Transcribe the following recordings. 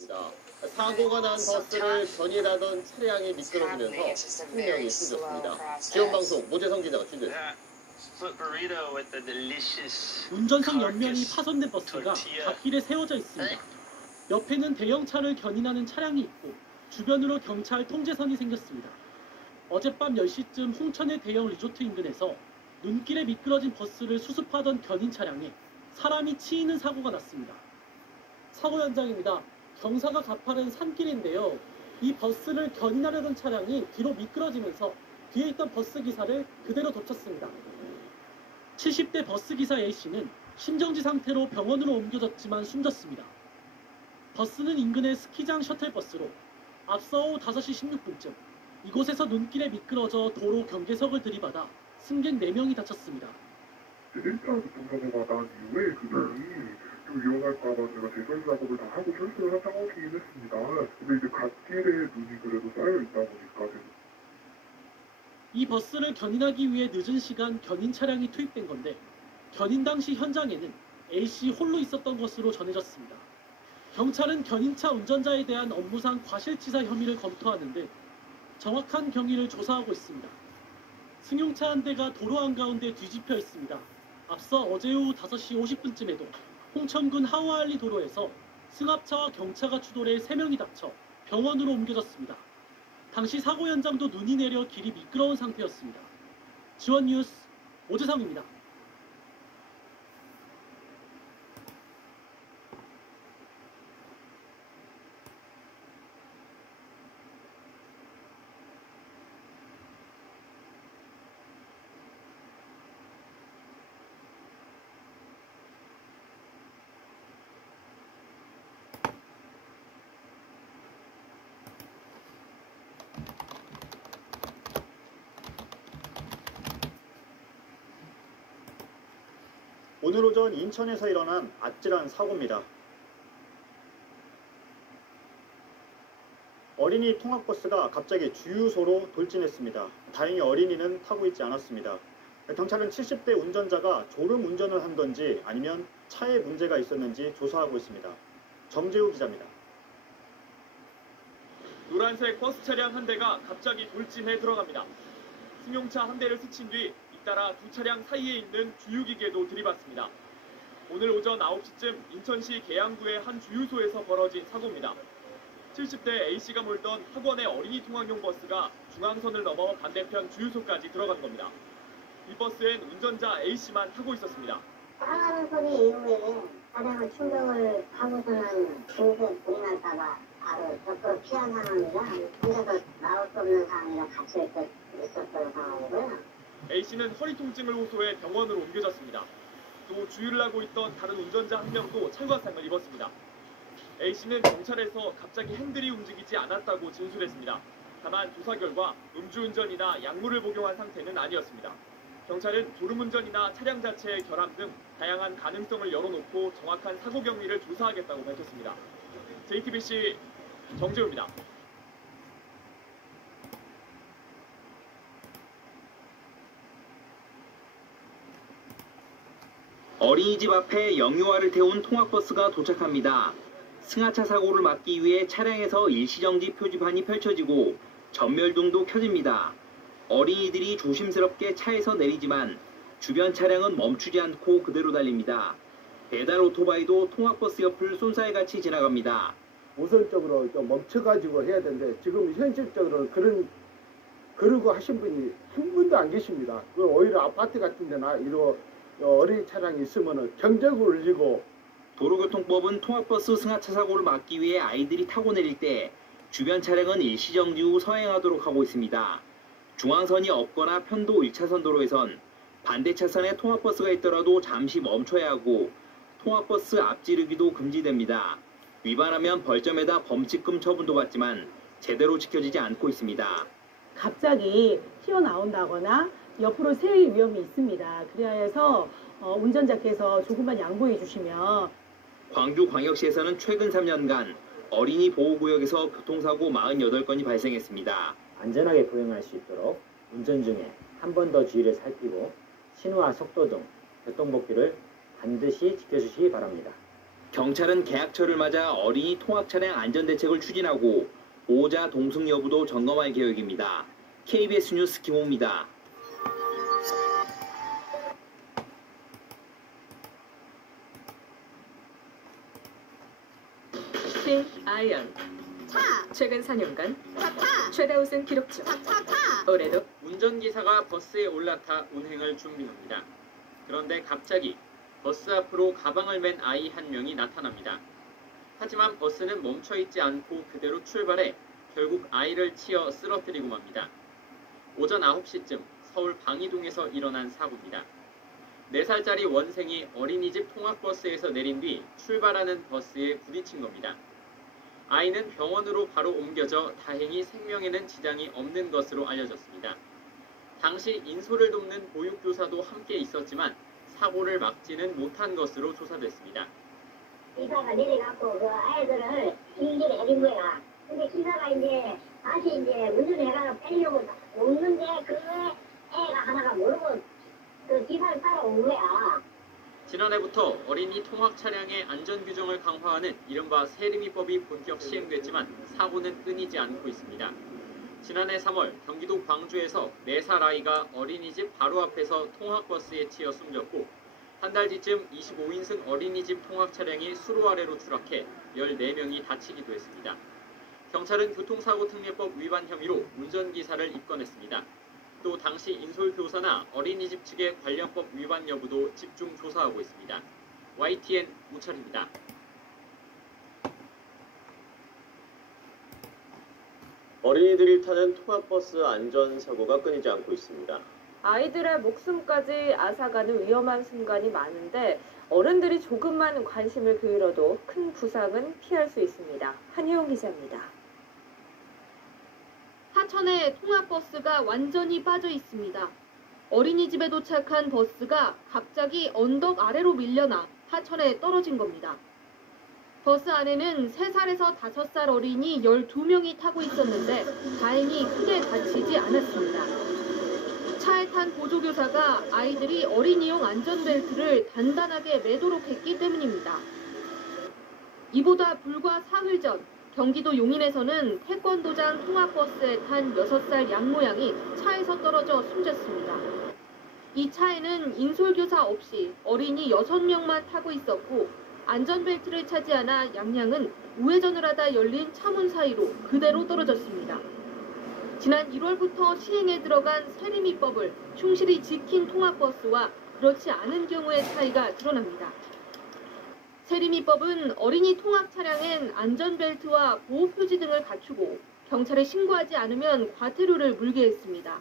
사고가 난 버스를 견인하던 차량이 미끄러지면서 1명이 숨졌습니다. 지원방송 모재성 기자가 취재했습니다. 운전석 옆면이 파손된 버스가 갓길에 세워져 있습니다. 옆에는 대형차를 견인하는 차량이 있고 주변으로 경찰 통제선이 생겼습니다. 어젯밤 10시쯤 홍천의 대형 리조트 인근에서 눈길에 미끄러진 버스를 수습하던 견인 차량에 사람이 치이는 사고가 났습니다. 사고 현장입니다. 경사가 가파른 산길인데요. 이 버스를 견인하려던 차량이 뒤로 미끄러지면서 뒤에 있던 버스 기사를 그대로 덮쳤습니다. 70대 버스 기사 A씨는 심정지 상태로 병원으로 옮겨졌지만 숨졌습니다. 버스는 인근의 스키장 셔틀버스로 앞서 오후 5시 16분쯤 이곳에서 눈길에 미끄러져 도로 경계석을 들이받아 승객 4명이 다쳤습니다. 1차 교통사고가 난 이후에 그분이 좀 위험할까봐 제가 재설 작업을 다 하고 철수를 한 상황이긴 했습니다. 근데 이제 갓길에 눈이 그래도 쌓여있다 보니까 이 버스를 견인하기 위해 늦은 시간 견인 차량이 투입된 건데 견인 당시 현장에는 A씨 홀로 있었던 것으로 전해졌습니다. 경찰은 견인차 운전자에 대한 업무상 과실치사 혐의를 검토하는 등 정확한 경위를 조사하고 있습니다. 승용차 한 대가 도로 한가운데 뒤집혀 있습니다. 앞서 어제 오후 5시 50분쯤에도 홍천군 하와알리 도로에서 승합차와 경차가 추돌해 3명이 다쳐 병원으로 옮겨졌습니다. 당시 사고 현장도 눈이 내려 길이 미끄러운 상태였습니다. 지원 뉴스 오재성입니다. 오늘 오전 인천에서 일어난 아찔한 사고입니다. 어린이 통학버스가 갑자기 주유소로 돌진했습니다. 다행히 어린이는 타고 있지 않았습니다. 경찰은 70대 운전자가 졸음 운전을 한 건지 아니면 차에 문제가 있었는지 조사하고 있습니다. 정재우 기자입니다. 노란색 버스 차량 한 대가 갑자기 돌진해 들어갑니다. 승용차 한 대를 스친 뒤 잇따라 두 차량 사이에 있는 주유기계도 들이받습니다. 오늘 오전 9시쯤 인천시 계양구의 한 주유소에서 벌어진 사고입니다. 70대 A씨가 몰던 학원의 어린이 통학용 버스가 중앙선을 넘어 반대편 주유소까지 들어간 겁니다. 이 버스엔 운전자 A씨만 타고 있었습니다. 빵하는 소리 이후에 차량을 충격을 하고서는 주유소에 불이 날까봐 바로 옆으로 피한 상황이라 혼자서 나올 수 없는 상황이라 갇혀 있었던 상황이고요. A씨는 허리 통증을 호소해 병원으로 옮겨졌습니다. 또 주유를 하고 있던 다른 운전자 한 명도 찰과상을 입었습니다. A씨는 경찰에서 갑자기 핸들이 움직이지 않았다고 진술했습니다. 다만 조사 결과 음주운전이나 약물을 복용한 상태는 아니었습니다. 경찰은 졸음운전이나 차량 자체의 결함 등 다양한 가능성을 열어놓고 정확한 사고 경위를 조사하겠다고 밝혔습니다. JTBC 정재우입니다. 어린이집 앞에 영유아를 태운 통학버스가 도착합니다. 승하차 사고를 막기 위해 차량에서 일시정지 표지판이 펼쳐지고 전멸등도 켜집니다. 어린이들이 조심스럽게 차에서 내리지만 주변 차량은 멈추지 않고 그대로 달립니다. 배달 오토바이도 통학버스 옆을 쏜살같이 지나갑니다. 우선적으로 좀 멈춰가지고 해야 되는데 지금 현실적으로 그러고 하신 분이 한 분도 안 계십니다. 오히려 아파트 같은 데나 이런 어린이 차량이 있으면 경적을 울리고. 도로교통법은 통학버스 승하차 사고를 막기 위해 아이들이 타고 내릴 때 주변 차량은 일시정지 후 서행하도록 하고 있습니다. 중앙선이 없거나 편도 1차선 도로에선 반대 차선에 통학버스가 있더라도 잠시 멈춰야 하고 통학버스 앞지르기도 금지됩니다. 위반하면 벌점에다 범칙금 처분도 받지만 제대로 지켜지지 않고 있습니다. 갑자기 튀어나온다거나 옆으로 세일 위험이 있습니다. 그래야 해서 운전자께서 조금만 양보해 주시면. 광주광역시에서는 최근 3년간 어린이 보호구역에서 교통사고 48건이 발생했습니다. 안전하게 보행할 수 있도록 운전 중에 한 번 더 주의를 살피고 신호와 속도 등 교통법규를 반드시 지켜주시기 바랍니다. 경찰은 개학철을 맞아 어린이 통학 차량 안전 대책을 추진하고 보호자 동승 여부도 점검할 계획입니다. KBS 뉴스 김호입니다. 아이언 최근 4년간 최다 우승 기록 중 올해도 운전기사가 버스에 올라타 운행을 준비합니다. 그런데 갑자기 버스 앞으로 가방을 맨 아이 한 명이 나타납니다. 하지만 버스는 멈춰있지 않고 그대로 출발해 결국 아이를 치어 쓰러뜨리고 맙니다. 오전 9시쯤 서울 방이동에서 일어난 사고입니다. 4살짜리 원생이 어린이집 통학버스에서 내린 뒤 출발하는 버스에 부딪힌 겁니다. 아이는 병원으로 바로 옮겨져 다행히 생명에는 지장이 없는 것으로 알려졌습니다. 당시 인솔을 돕는 보육교사도 함께 있었지만 사고를 막지는 못한 것으로 조사됐습니다. 기사가 내려갖고 그 아이들을 인기를 해준 거야. 근데 기사가 이제 다시 이제 운전해가지고 빼려고 오는데 그 애가 하나가 모르고 그 기사를 따라온 거야. 지난해부터 어린이 통학 차량의 안전 규정을 강화하는 이른바 세리미법이 본격 시행됐지만 사고는 끊이지 않고 있습니다. 지난해 3월 경기도 광주에서 4살 아이가 어린이집 바로 앞에서 통학버스에 치여 숨졌고 한 달 뒤쯤 25인승 어린이집 통학 차량이 수로 아래로 추락해 14명이 다치기도 했습니다. 경찰은 교통사고특례법 위반 혐의로 운전기사를 입건했습니다. 또 당시 인솔교사나 어린이집 측의 관련법 위반 여부도 집중 조사하고 있습니다. YTN 우철입니다. 어린이들이 타는 통학버스 안전사고가 끊이지 않고 있습니다. 아이들의 목숨까지 앗아가는 위험한 순간이 많은데 어른들이 조금만 관심을 기울여도 큰 부상은 피할 수 있습니다. 한혜영 기자입니다. 하천에 통학버스가 완전히 빠져 있습니다. 어린이집에 도착한 버스가 갑자기 언덕 아래로 밀려나 하천에 떨어진 겁니다. 버스 안에는 3살에서 5살 어린이 12명이 타고 있었는데 다행히 크게 다치지 않았습니다. 차에 탄 보조교사가 아이들이 어린이용 안전벨트를 단단하게 매도록 했기 때문입니다. 이보다 불과 사흘 전 경기도 용인에서는 태권도장 통학버스에 탄 6살 양모양이 차에서 떨어져 숨졌습니다. 이 차에는 인솔교사 없이 어린이 6명만 타고 있었고 안전벨트를 차지 않아 양양은 우회전을 하다 열린 차문 사이로 그대로 떨어졌습니다. 지난 1월부터 시행에 들어간 세리미법을 충실히 지킨 통학버스와 그렇지 않은 경우의 차이가 드러납니다. 세리미법은 어린이 통학 차량엔 안전벨트와 보호표지 등을 갖추고 경찰에 신고하지 않으면 과태료를 물게 했습니다.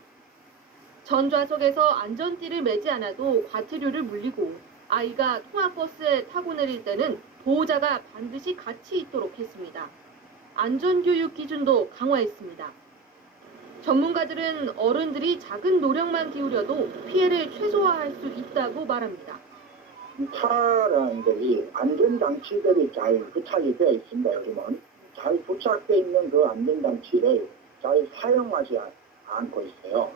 전 좌석에서 안전띠를 매지 않아도 과태료를 물리고 아이가 통학버스에 타고 내릴 때는 보호자가 반드시 같이 있도록 했습니다. 안전교육 기준도 강화했습니다. 전문가들은 어른들이 작은 노력만 기울여도 피해를 최소화할 수 있다고 말합니다. 차량들이 안전장치들이 잘 부착이 되어 있습니다. 요즘은 잘 부착되어 있는 그 안전장치를 잘 사용하지 않고 있어요.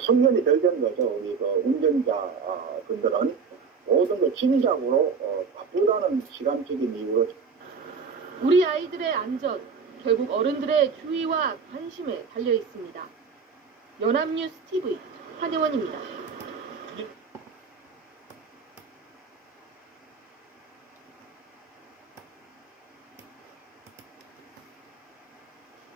숙련이 덜 된 거죠. 우리 그 운전자분들은 모든 걸 침착으로 바쁘다는 시간적인 이유로. 우리 아이들의 안전, 결국 어른들의 주의와 관심에 달려 있습니다. 연합뉴스 TV 한혜원입니다.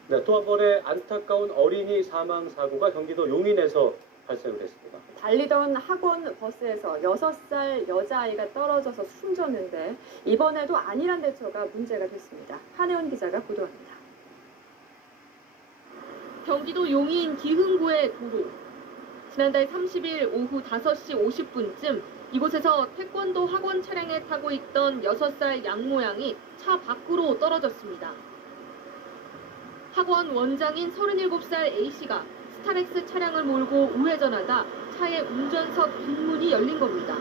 네, 또 한 번의 안타까운 어린이 사망 사고가 경기도 용인에서 발생을 했습니다. 달리던 학원 버스에서 6살 여자아이가 떨어져서 숨졌는데 이번에도 안일한 대처가 문제가 됐습니다. 한혜원 기자가 보도합니다. 경기도 용인 기흥구의 도로. 지난달 30일 오후 5시 50분쯤 이곳에서 태권도 학원 차량에 타고 있던 6살 양모양이 차 밖으로 떨어졌습니다. 학원 원장인 37살 A씨가 스타렉스 차량을 몰고 우회전하다 차의 운전석 뒷문이 열린 겁니다.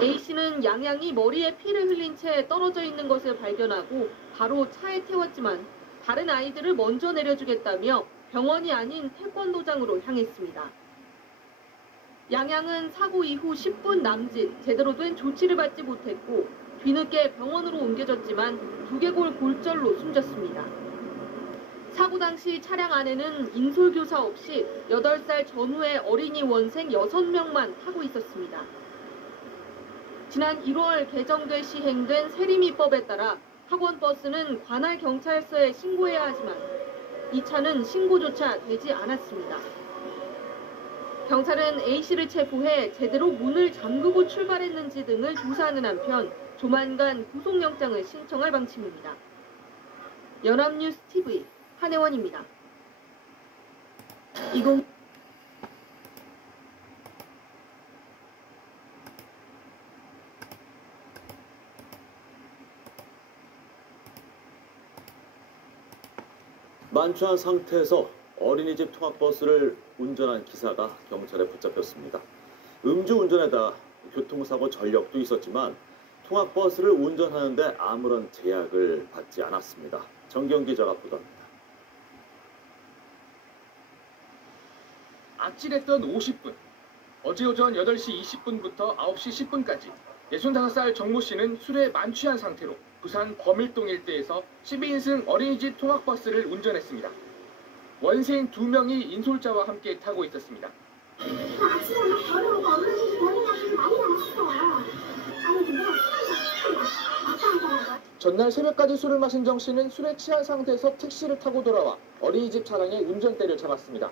A씨는 양양이 머리에 피를 흘린 채 떨어져 있는 것을 발견하고 바로 차에 태웠지만 다른 아이들을 먼저 내려주겠다며 병원이 아닌 태권도장으로 향했습니다. 양양은 사고 이후 10분 남짓 제대로 된 조치를 받지 못했고 뒤늦게 병원으로 옮겨졌지만 두개골 골절로 숨졌습니다. 사고 당시 차량 안에는 인솔교사 없이 8살 전후의 어린이 원생 6명만 타고 있었습니다. 지난 1월 개정돼 시행된 세리미법에 따라 학원버스는 관할 경찰서에 신고해야 하지만 이 차는 신고조차 되지 않았습니다. 경찰은 A씨를 체포해 제대로 문을 잠그고 출발했는지 등을 조사하는 한편 조만간 구속영장을 신청할 방침입니다. 연합뉴스 TV 한혜원입니다. 만취한 상태에서 어린이집 통학버스를 운전한 기사가 경찰에 붙잡혔습니다. 음주운전에다 교통사고 전력도 있었지만 통학버스를 운전하는데 아무런 제약을 받지 않았습니다. 정경 기자가 보도합니다. 아찔했던 50분. 어제 오전 8시 20분부터 9시 10분까지 65살 정모 씨는 술에 만취한 상태로 부산 범일동 일대에서 12인승 어린이집 통학버스를 운전했습니다. 원생 2명이 인솔자와 함께 타고 있었습니다. 전날 새벽까지 술을 마신 정 씨는 술에 취한 상태에서 택시를 타고 돌아와 어린이집 차량의 운전대를 잡았습니다.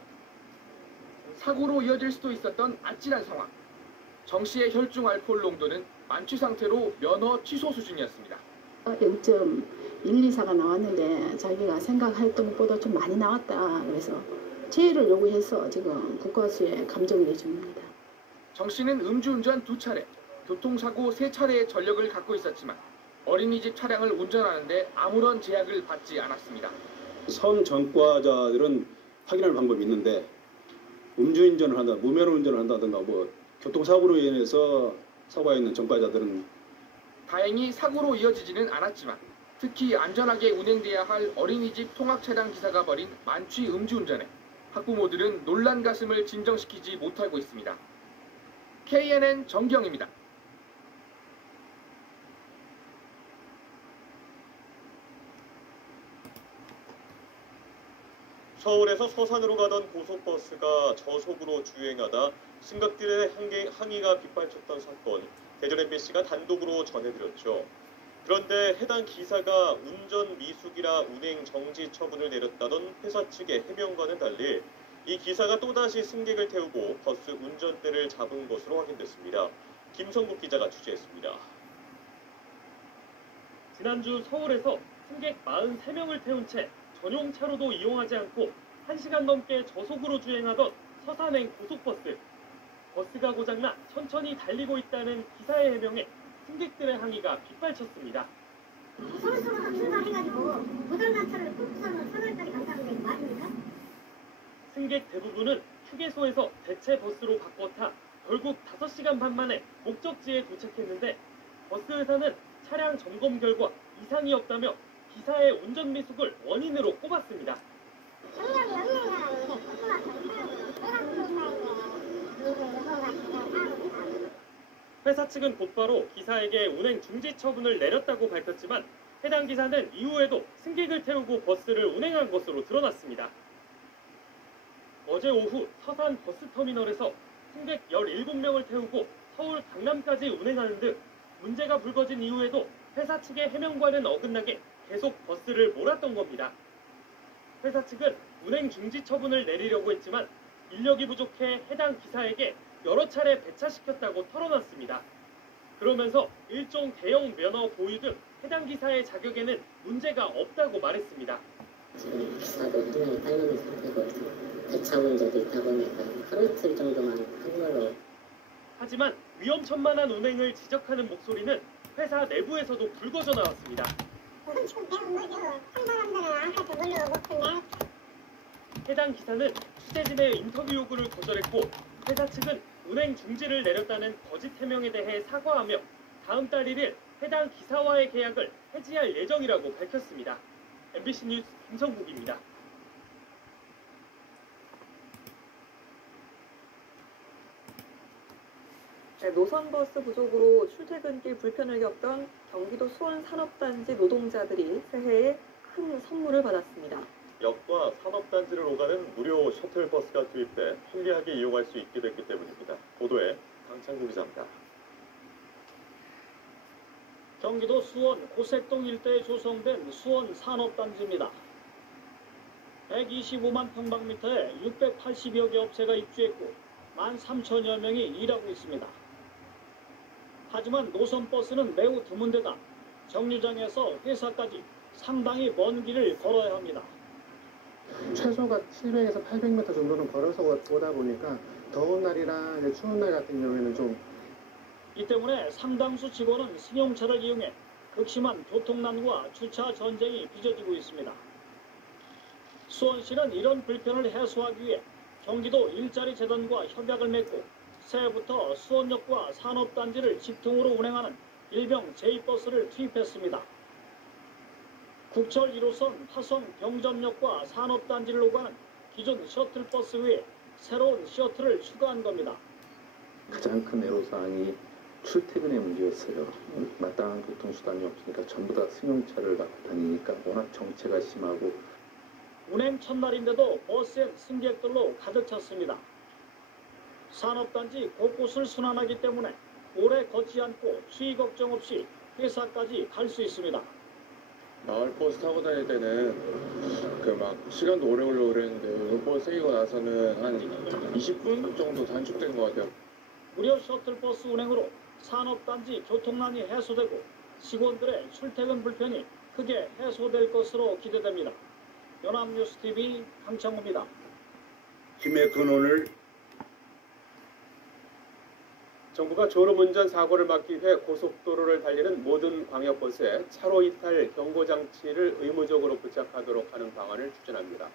사고로 이어질 수도 있었던 아찔한 상황. 정 씨의 혈중 알코올 농도는 만취 상태로 면허 취소 수준이었습니다. 0.124가 나왔는데 자기가 생각했던 것보다 좀 많이 나왔다. 그래서 제의를 요구해서 지금 국과수에 감정을 내줍니다. 정 씨는 음주운전 2차례, 교통사고 3차례의 전력을 갖고 있었지만 어린이집 차량을 운전하는데 아무런 제약을 받지 않았습니다. 성전과자들은 확인할 방법이 있는데 음주운전을 한다, 무면허 운전을 한다든가 교통사고로 인해서 사고에 있는 전과자들은 다행히 사고로 이어지지는 않았지만 특히 안전하게 운행돼야 할 어린이집 통학 차량 기사가 벌인 만취 음주운전에 학부모들은 놀란 가슴을 진정시키지 못하고 있습니다. KNN 정경입니다. 서울에서 서산으로 가던 고속버스가 저속으로 주행하다 승객들의 항의가 빗발쳤던 사건, 대전 MBC가 단독으로 전해드렸죠. 그런데 해당 기사가 운전 미숙이라 운행 정지 처분을 내렸다던 회사 측의 해명과는 달리 이 기사가 또다시 승객을 태우고 버스 운전대를 잡은 것으로 확인됐습니다. 김성국 기자가 취재했습니다. 지난주 서울에서 승객 43명을 태운 채 전용 차로도 이용하지 않고 1시간 넘게 저속으로 주행하던 서산행 고속버스. 버스가 고장나 천천히 달리고 있다는 기사의 해명에 승객들의 항의가 빗발쳤습니다. 서울서울로 출발해가지고 고장난 차를 부산으로 서울까지 간다는 게 말입니까? 승객 대부분은 휴게소에서 대체 버스로 바꿔 타 결국 5시간 반 만에 목적지에 도착했는데 버스 회사는 차량 점검 결과 이상이 없다며 기사의 운전 미숙을 원인으로 꼽았습니다. 회사 측은 곧바로 기사에게 운행 중지 처분을 내렸다고 밝혔지만 해당 기사는 이후에도 승객을 태우고 버스를 운행한 것으로 드러났습니다. 어제 오후 서산 버스터미널에서 승객 17명을 태우고 서울 강남까지 운행하는 등 문제가 불거진 이후에도 회사 측의 해명과는 어긋나게 계속 버스를 몰았던 겁니다. 회사 측은 운행 중지 처분을 내리려고 했지만 인력이 부족해 해당 기사에게 여러 차례 배차시켰다고 털어놨습니다. 그러면서 일종 대형 면허 보유 등 해당 기사의 자격에는 문제가 없다고 말했습니다. 지금 기사도 한 명이 딸려있는 상태고 배차 문제도 있다 보니까 하루 이틀 정도만 한 걸로. 하지만 위험천만한 운행을 지적하는 목소리는 회사 내부에서도 불거져 나왔습니다. 해당 기사는 취재진의 인터뷰 요구를 거절했고 회사 측은 운행 중지를 내렸다는 거짓 해명에 대해 사과하며 다음 달 1일 해당 기사와의 계약을 해지할 예정이라고 밝혔습니다. MBC 뉴스 김성국입니다. 노선버스 부족으로 출퇴근길 불편을 겪던 경기도 수원 산업단지 노동자들이 새해에 큰 선물을 받았습니다. 역과 산업단지를 오가는 무료 셔틀버스가 투입돼 편리하게 이용할 수 있게 됐기 때문입니다. 보도에 강창규 기자입니다. 경기도 수원 고색동 일대에 조성된 수원 산업단지입니다. 125만 평방미터에 680여 개 업체가 입주했고 13,000여 명이 일하고 있습니다. 하지만 노선버스는 매우 드문 데다 정류장에서 회사까지 상당히 먼 길을 걸어야 합니다. 최소가 700에서 800m 정도는 걸어서 오다 보니까 더운 날이랑 이제 추운 날 같은 경우에는 좀 이 때문에 상당수 직원은 승용차를 이용해 극심한 교통난과 주차 전쟁이 빚어지고 있습니다. 수원시는 이런 불편을 해소하기 위해 경기도 일자리 재단과 협약을 맺고 새해부터 수원역과 산업단지를 직통으로 운행하는 일명 J버스를 투입했습니다. 국철 1호선 화성 병점역과 산업단지를 오가는 기존 셔틀버스 외에 새로운 셔틀을 추가한 겁니다. 가장 큰 애로사항이 출퇴근의 문제였어요. 마땅한 교통수단이 없으니까 전부 다 승용차를 갖고 다니니까 워낙 정체가 심하고 운행 첫날인데도 버스엔 승객들로 가득 찼습니다. 산업단지 곳곳을 순환하기 때문에 오래 걷지 않고 추위 걱정 없이 회사까지 갈 수 있습니다. 마을 버스 타고 다닐 때는 막 시간도 오래 걸리고 그랬는데 이 버스 생기고 나서는 한 20분 정도 단축된 것 같아요. 무료 셔틀버스 운행으로 산업단지 교통난이 해소되고 직원들의 출퇴근 불편이 크게 해소될 것으로 기대됩니다. 연합뉴스TV 강창호입니다. 힘의 근원을 정부가 졸음운전 사고를 막기 위해 고속도로를 달리는 모든 광역버스에 차로 이탈 경고장치를 의무적으로 부착하도록 하는 방안을 추진합니다.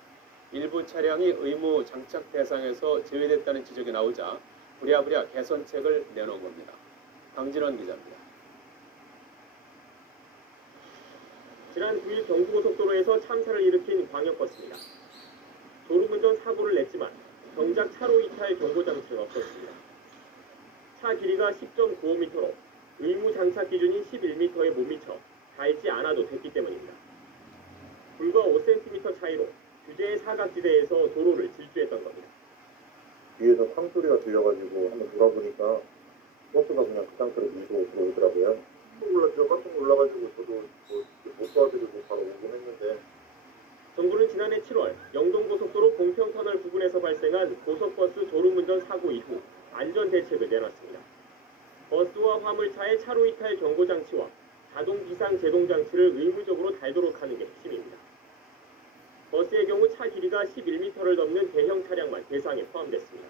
일부 차량이 의무 장착 대상에서 제외됐다는 지적이 나오자 부랴부랴 개선책을 내놓은 겁니다. 강진원 기자입니다. 지난 9일 경부고속도로에서 참사를 일으킨 광역버스입니다. 졸음운전 사고를 냈지만 정작 차로 이탈 경고장치는 없었습니다. 차 길이가 10.95m로 의무 장착 기준인 11m에 못 미쳐 닳지 않아도 됐기 때문입니다. 불과 5cm 차이로 규제의 사각지대에서 도로를 질주했던 겁니다. 뒤에서 팡소리가 들려가지고 한번 돌아보니까 버스가 그냥 그 상태로 밀고 들어오더라고요. 깜짝 놀라가지고 저도 못 도와드리고 바로 오긴 했는데. 정부는 지난해 7월 영동고속도로 봉평터널 부근에서 발생한 고속버스 졸음운전 사고 이후 안전대책을 내놨습니다. 버스와 화물차의 차로 이탈 경고장치와 자동 비상 제동장치를 의무적으로 달도록 하는 게 핵심입니다. 버스의 경우 차 길이가 11m를 넘는 대형 차량만 대상에 포함됐습니다.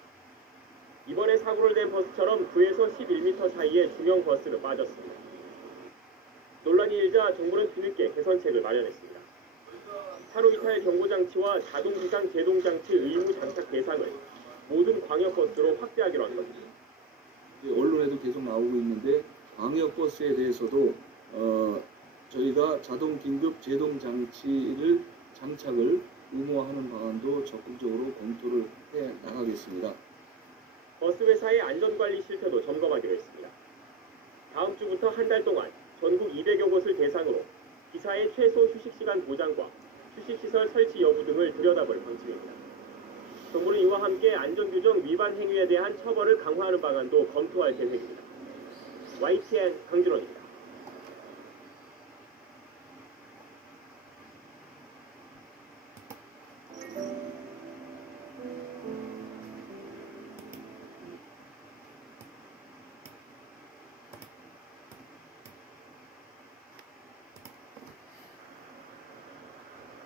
이번에 사고를 낸 버스처럼 9에서 11m 사이의 중형 버스는 빠졌습니다. 논란이 일자 정부는 뒤늦게 개선책을 마련했습니다. 차로 이탈 경고장치와 자동 비상 제동장치 의무 장착 대상을 모든 광역버스로 확대하기로 한 겁니다. 언론에도 계속 나오고 있는데 광역버스에 대해서도 저희가 자동 긴급 제동 장치를 장착을 의무화하는 방안도 적극적으로 검토를 해 나가겠습니다. 버스 회사의 안전관리 실태도 점검하기로 했습니다. 다음 주부터 한 달 동안 전국 200여 곳을 대상으로 기사의 최소 휴식시간 보장과 휴식시설 설치 여부 등을 들여다볼 방침입니다. 정부는 이와 함께 안전규정 위반 행위에 대한 처벌을 강화하는 방안도 검토할 계획입니다. YTN 강준원입니다.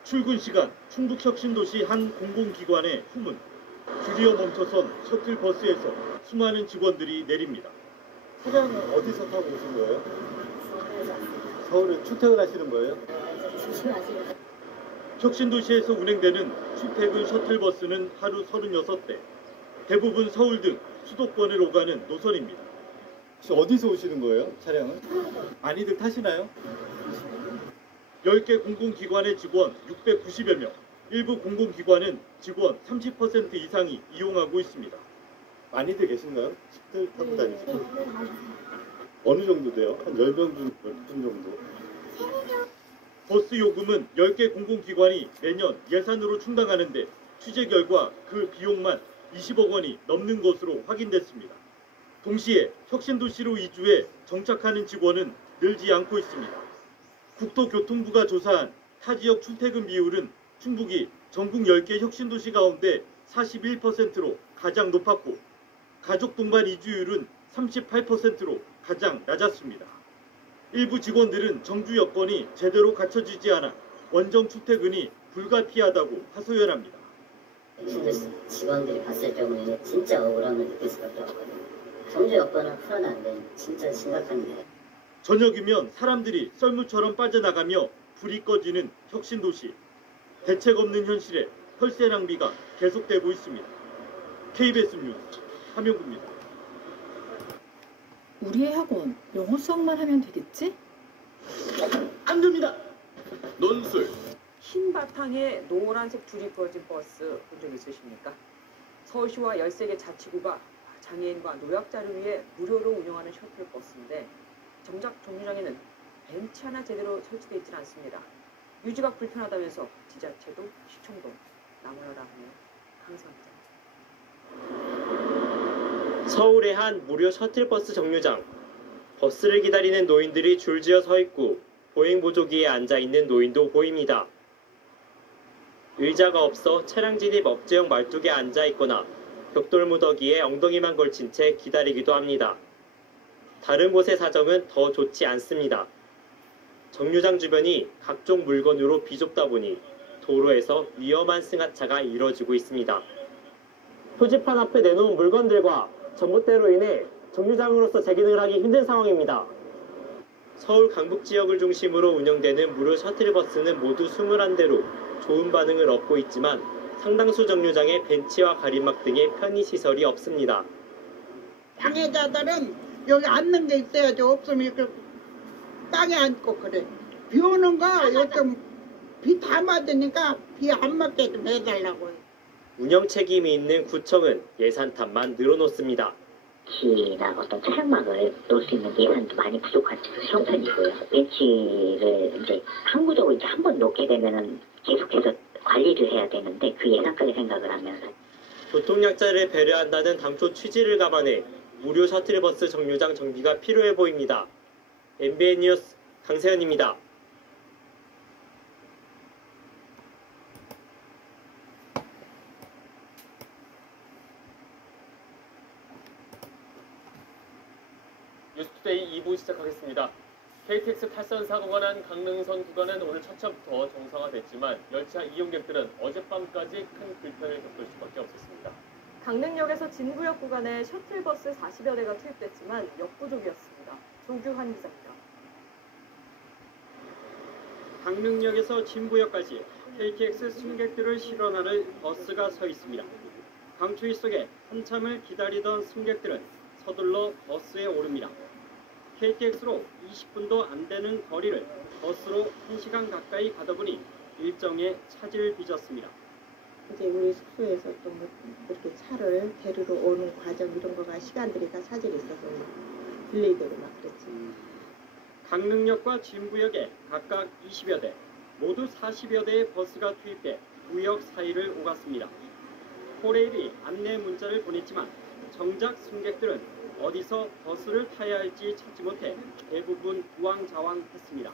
출근 시간 충북혁신도시 한 공공기관의 후문. 드디어 멈춰선 셔틀버스에서 수많은 직원들이 내립니다. 차량은 어디서 타고 오신 거예요? 서울에 출퇴근하시는 거예요? 혁신도시에서 운행되는 출퇴근 셔틀버스는 하루 36대. 대부분 서울 등 수도권을 오가는 노선입니다. 혹시 어디서 오시는 거예요? 차량은? 많이들 타시나요? 10개 공공기관의 직원 690여 명, 일부 공공기관은 직원 30% 이상이 이용하고 있습니다. 많이들 계신가요? 10대 타고 다니시죠? 어느 정도 돼요? 한 10명 중 10분 정도? 버스 요금은 10개 공공기관이 매년 예산으로 충당하는데 취재 결과 그 비용만 20억 원이 넘는 것으로 확인됐습니다. 동시에 혁신도시로 이주해 정착하는 직원은 늘지 않고 있습니다. 국토교통부가 조사한 타 지역 출퇴근 비율은 충북이 전국 10개 혁신도시 가운데 41%로 가장 높았고 가족 동반 이주율은 38%로 가장 낮았습니다. 일부 직원들은 정주 여건이 제대로 갖춰지지 않아 원정 출퇴근이 불가피하다고 하소연합니다. 혁신도시 직원들이 봤을 경우에 진짜 억울함을 느낄 수밖에 없거든요. 정주 여건을 풀어놨는데 진짜 심각한데. 저녁이면 사람들이 썰물처럼 빠져나가며 불이 꺼지는 혁신도시. 대책 없는 현실에 혈세 낭비가 계속되고 있습니다. KBS 뉴스 함영구입니다. 우리의 학원 영어 수학만 하면 되겠지? 안 됩니다. 논술. 흰 바탕에 노란색 줄이 그어진 버스 본 적 있으십니까? 서울시와 13개 자치구가 장애인과 노약자를 위해 무료로 운영하는 셔틀버스인데 정작 정류장에는 벤치 하나 제대로 설치되어 있지 않습니다. 유지가 불편하다면서 지자체도 시청도 나무라라 하며 항상입니다. 서울의 한 무료 셔틀버스 정류장. 버스를 기다리는 노인들이 줄지어 서 있고 보행 보조기에 앉아 있는 노인도 보입니다. 의자가 없어 차량 진입 업체용 말뚝에 앉아 있거나 벽돌 무더기에 엉덩이만 걸친 채 기다리기도 합니다. 다른 곳의 사정은 더 좋지 않습니다. 정류장 주변이 각종 물건으로 비좁다 보니 도로에서 위험한 승하차가 이뤄지고 있습니다. 표지판 앞에 내놓은 물건들과 전봇대로 인해 정류장으로서 재기능을 하기 힘든 상황입니다. 서울 강북 지역을 중심으로 운영되는 무료 셔틀버스는 모두 21대로 좋은 반응을 얻고 있지만 상당수 정류장에 벤치와 가림막 등의 편의시설이 없습니다. 장애자들은 여기 앉는 게 있어야지. 없으면 이렇게 땅에 앉고 그래. 비 오는 거 요즘 비 다 맞으니까 비 안 맞게 좀 해달라고. 운영 책임이 있는 구청은 예산탑만 늘어놓습니다. 벤치나 어떤 차량막을 놓을 수 있는 예산도 많이 부족한 형편이고요. 벤치를 이제 항구적으로 이제 한 번 놓게 되면은 계속해서 관리를 해야 되는데 그 예산까지 생각을 하면서 교통약자를 배려한다는 당초 취지를 감안해 무료 셔틀버스 정류장 정비가 필요해 보입니다. MBN 뉴스 강세현입니다. 뉴스투데이 2부 시작하겠습니다. KTX 8선 사고가 난 강릉선 구간은 오늘 첫차부터 정상화됐지만 열차 이용객들은 어젯밤까지 큰 불편을 겪을 수밖에 없었습니다. 강릉역에서 진구역 구간에 셔틀버스 40여 대가 투입됐지만 역부족이었습니다. 조규환 기자입니다. 강릉역에서 진구역까지 KTX 승객들을 실어나를 버스가 서 있습니다. 강추위 속에 한참을 기다리던 승객들은 서둘러 버스에 오릅니다. KTX로 20분도 안 되는 거리를 버스로 1시간 가까이 가다 보니 일정에 차질을 빚었습니다. 이제 우리 숙소에서 또 이렇게 차를 데리러 오는 과정 이런 거가 시간들이 다 차질이 있어서 딜레이되고 막 그랬지. 강릉역과 진구역에 각각 20여 대, 모두 40여 대의 버스가 투입돼 구역 사이를 오갔습니다. 코레일이 안내 문자를 보냈지만 정작 승객들은 어디서 버스를 타야 할지 찾지 못해 대부분 우왕좌왕했습니다.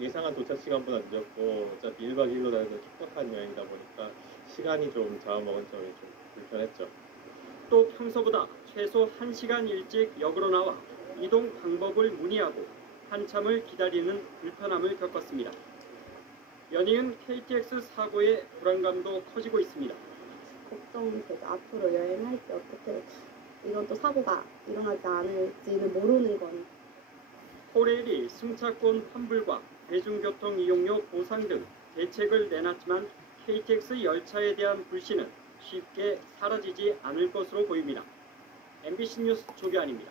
예상한 도착 시간보다 늦었고 어차피 1박 2일로 다니는 촉박한 여행이다 보니까 시간이 좀 잡아먹은 점이 좀 불편했죠. 또 평소보다 최소 1시간 일찍 역으로 나와 이동 방법을 문의하고 한참을 기다리는 불편함을 겪었습니다. 연이은 KTX 사고의 불안감도 커지고 있습니다. 걱정되죠. 앞으로 여행할 때 어떻게 이런 또 사고가 일어나지 않을지는 모르는 건. 코레일이 승차권 환불과 대중교통 이용료 보상 등 대책을 내놨지만 KTX 열차에 대한 불신은 쉽게 사라지지 않을 것으로 보입니다. MBC 뉴스 조규환입니다.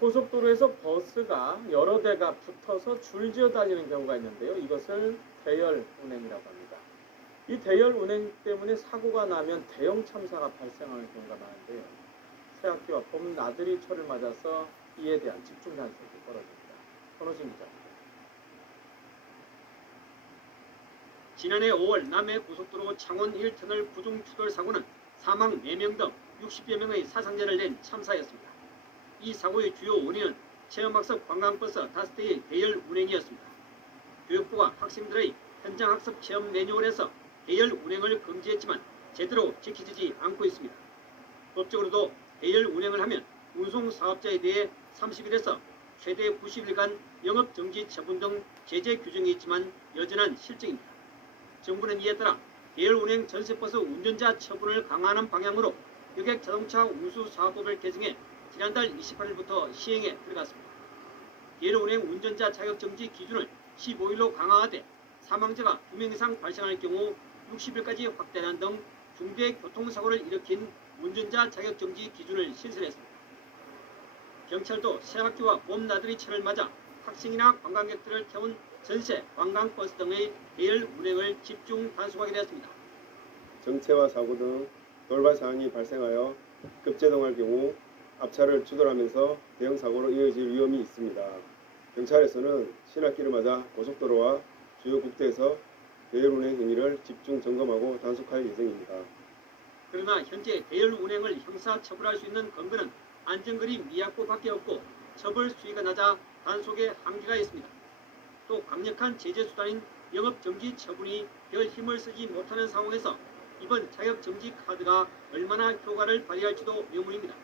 고속도로에서 버스가 여러 대가 붙어서 줄지어 다니는 경우가 있는데요. 이것을 대열 운행이라고 합니다. 이 대열 운행 때문에 사고가 나면 대형 참사가 발생하는 경우가 많은데요. 새학기와 봄 나들이 철을 맞아서 이에 대한 집중 단속이 벌어집니다. 권호진 기자입니다. 지난해 5월 남해 고속도로 창원 1터널 구중 추돌 사고는 사망 4명 등 60여 명의 사상자를 낸 참사였습니다. 이 사고의 주요 원인은 체험학습 관광버스 5대의 대열 운행이었습니다. 교육부가 학생들의 현장학습 체험 매뉴얼에서 대열 운행을 금지했지만 제대로 지켜지지 않고 있습니다. 법적으로도 대열 운행을 하면 운송사업자에 대해 30일에서 최대 90일간 영업정지 처분 등 제재 규정이 있지만 여전한 실정입니다. 정부는 이에 따라 대열 운행 전세버스 운전자 처분을 강화하는 방향으로 여객자동차 운수사업법을 개정해 지난달 28일부터 시행에 들어갔습니다. 대열 운행 운전자 자격정지 기준을 15일로 강화하되 사망자가 2명 이상 발생할 경우 60일까지 확대하는 등 중대 교통사고를 일으킨 운전자 자격정지 기준을 신설했습니다. 경찰도 새학기와 봄 나들이철을 맞아 학생이나 관광객들을 태운 전세, 관광버스 등의 대열 운행을 집중 단속하게 되었습니다. 정체와 사고 등 돌발 사항이 발생하여 급제동할 경우 앞차를 추돌하면서 대형 사고로 이어질 위험이 있습니다. 경찰에서는 신학기를 맞아 고속도로와 주요 국도에서 대열 운행 행위를 집중 점검하고 단속할 예정입니다. 그러나 현재 대열 운행을 형사 처벌할 수 있는 근거는 안전거리 미약부밖에 없고 처벌 수위가 낮아 단속에 한계가 있습니다. 또 강력한 제재 수단인 영업정지 처분이 별 힘을 쓰지 못하는 상황에서 이번 자격정지 카드가 얼마나 효과를 발휘할지도 의문입니다.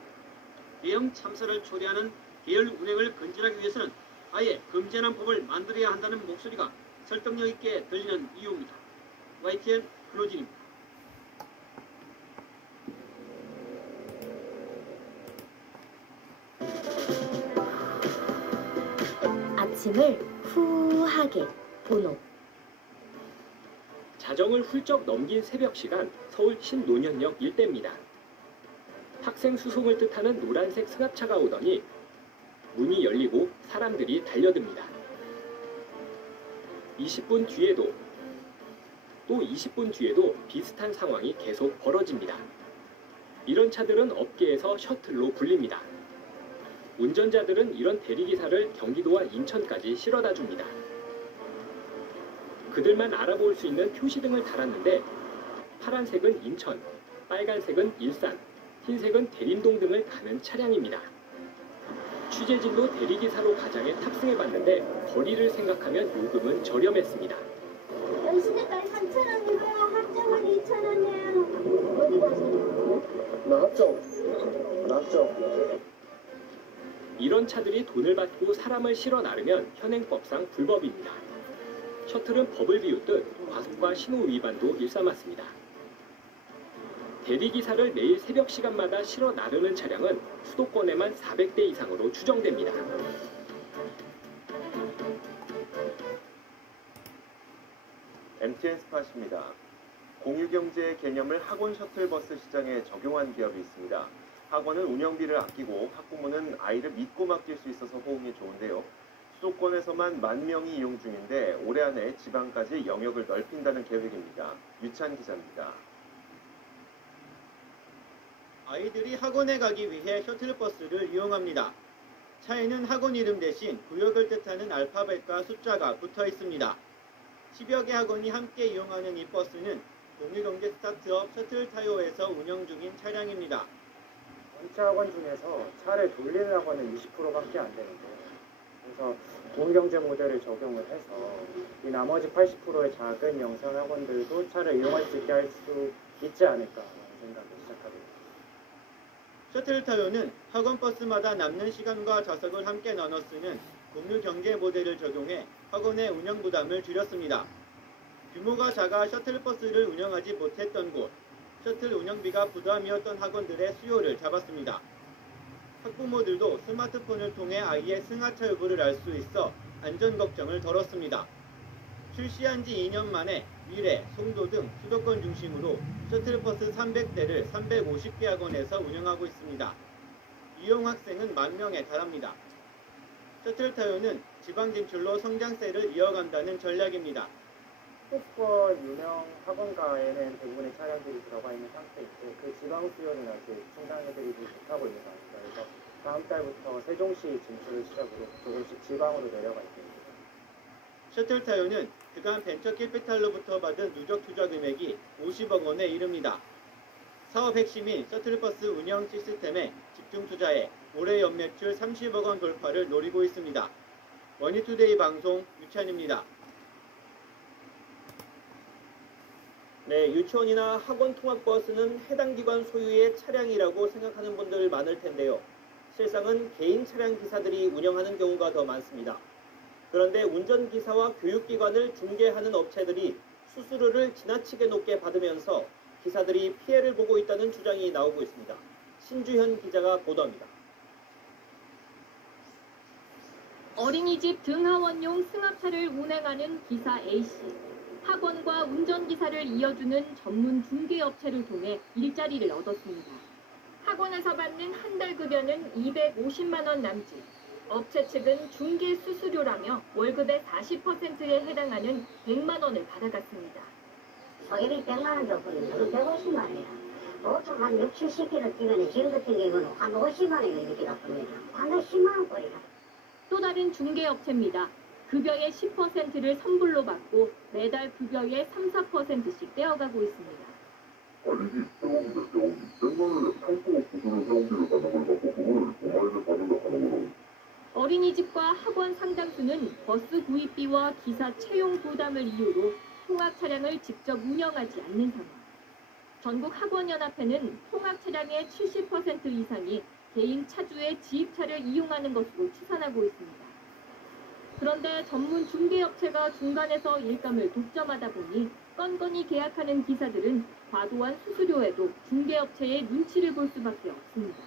대형 참사를 초래하는 대열 운행을 근절하기 위해서는 아예 금지하는 법을 만들어야 한다는 목소리가 설득력 있게 들리는 이유입니다. YTN 근호진입니다. 아침을 후하게 본업. 자정을 훌쩍 넘긴 새벽 시간 서울 신논현역 일대입니다. 학생 수송을 뜻하는 노란색 승합차가 오더니 문이 열리고 사람들이 달려듭니다. 20분 뒤에도 또 20분 뒤에도 비슷한 상황이 계속 벌어집니다. 이런 차들은 업계에서 셔틀로 불립니다. 운전자들은 이런 대리기사를 경기도와 인천까지 실어다 줍니다. 그들만 알아볼 수 있는 표시등을 달았는데 파란색은 인천, 빨간색은 일산, 흰색은 대림동 등을 가는 차량입니다. 취재진도 대리기사로 가장에 탑승해봤는데 거리를 생각하면 요금은 저렴했습니다. 10시까지 3,000원이고요. 합정은 2,000원이에요. 어디 가세요? 나 합정. 이런 차들이 돈을 받고 사람을 실어 나르면 현행법상 불법입니다. 셔틀은 법을 비웃듯 과속과 신호 위반도 일삼았습니다. 대리기사를 매일 새벽 시간마다 실어 나르는 차량은 수도권에만 400대 이상으로 추정됩니다. MTN 스팟입니다. 공유경제의 개념을 학원 셔틀버스 시장에 적용한 기업이 있습니다. 학원은 운영비를 아끼고 학부모는 아이를 믿고 맡길 수 있어서 호응이 좋은데요. 수도권에서만 10,000명이 이용 중인데 올해 안에 지방까지 영역을 넓힌다는 계획입니다. 유찬 기자입니다. 아이들이 학원에 가기 위해 셔틀버스를 이용합니다. 차에는 학원 이름 대신 구역을 뜻하는 알파벳과 숫자가 붙어 있습니다. 10여 개 학원이 함께 이용하는 이 버스는 공유경제 스타트업 셔틀타요에서 운영 중인 차량입니다. 전체 학원 중에서 차를 돌리는 학원은 20%밖에 안 되는데요. 그래서 공유경제 모델을 적용을 해서 이 나머지 80%의 작은 영상 학원들도 차를 이용할 수 있게 할 수 있지 않을까라는 생각을 시작하게 됩니다. 셔틀타요는 학원버스마다 남는 시간과 좌석을 함께 나눠 쓰는 공유경제 모델을 적용해 학원의 운영 부담을 줄였습니다. 규모가 작아 셔틀버스를 운영하지 못했던 곳, 셔틀 운영비가 부담이었던 학원들의 수요를 잡았습니다. 학부모들도 스마트폰을 통해 아이의 승하차 여부를 알 수 있어 안전 걱정을 덜었습니다. 출시한 지 2년 만에 미래, 송도 등 수도권 중심으로 셔틀버스 300대를 350개 학원에서 운영하고 있습니다. 이용 학생은 10,000명에 달합니다. 셔틀타요는 지방 진출로 성장세를 이어간다는 전략입니다. 수도권 유명 학원가에는 대부분의 차량들이 들어가 있는 상태인데 그 지방 수요는 아직 충당해드리지 못하고 있는 상황입니다. 그래서 다음 달부터 세종시 진출을 시작으로 조금씩 지방으로 내려갈 겁니다. 셔틀 타요는 그간 벤처캐피탈로부터 받은 누적 투자 금액이 50억 원에 이릅니다. 사업 핵심인 셔틀버스 운영 시스템에 집중 투자해 올해 연매출 30억 원 돌파를 노리고 있습니다. 머니투데이 방송 유찬입니다. 네, 유치원이나 학원 통학버스는 해당 기관 소유의 차량이라고 생각하는 분들 많을 텐데요. 실상은 개인 차량 기사들이 운영하는 경우가 더 많습니다. 그런데 운전기사와 교육기관을 중개하는 업체들이 수수료를 지나치게 높게 받으면서 기사들이 피해를 보고 있다는 주장이 나오고 있습니다. 신주현 기자가 보도합니다. 어린이집 등하원용 승합차를 운행하는 기사 A씨. 학원과 운전기사를 이어주는 전문 중개업체를 통해 일자리를 얻었습니다. 학원에서 받는 한 달 급여는 250만 원 남짓. 업체 측은 중개 수수료라며 월급의 40%에 해당하는 100만 원을 받아갔습니다. 소액이 100만 원 줬거든요. 150만 원이야. 보통 한 60, 70km 뛰면 지금 같은 경우는 한 50만 원이 이렇게 갔습니다. 한 달 10만 원꼴이야. 또 다른 중개업체입니다. 급여의 10%를 선불로 받고 매달 급여의 3, 4%씩 떼어가고 있습니다. 아니지, 병원인데 100만 원에 상품 구조를 사용비를 받는 걸 갖고 그거를 5만원을 받는다 하는 거는 어린이집과 학원 상당수는 버스 구입비와 기사 채용 부담을 이유로 통학 차량을 직접 운영하지 않는 상황. 전국 학원연합회는 통학 차량의 70% 이상이 개인 차주의 지입차를 이용하는 것으로 추산하고 있습니다. 그런데 전문 중개업체가 중간에서 일감을 독점하다 보니 건건히 계약하는 기사들은 과도한 수수료에도 중개업체의 눈치를 볼 수밖에 없습니다.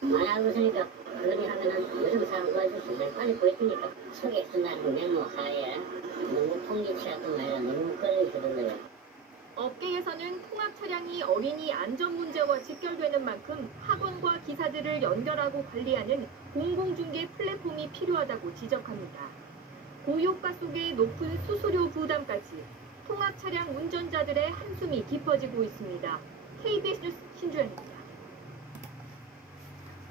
만약 웃으니까 그러니 하면은 요즘 사람 도와줄 수 있어요. 빨리 보여주니까 속에 쓴다는 명목 하에 너무 통기치하던 말이라 너무 끌어이 들어요. 업계에서는 통학 차량이 어린이 안전 문제와 직결되는 만큼 학원과 기사들을 연결하고 관리하는 공공중개 플랫폼이 필요하다고 지적합니다. 고효과 속에 높은 수수료 부담까지 통학 차량 운전자들의 한숨이 깊어지고 있습니다. KBS 뉴스 신주연입니다.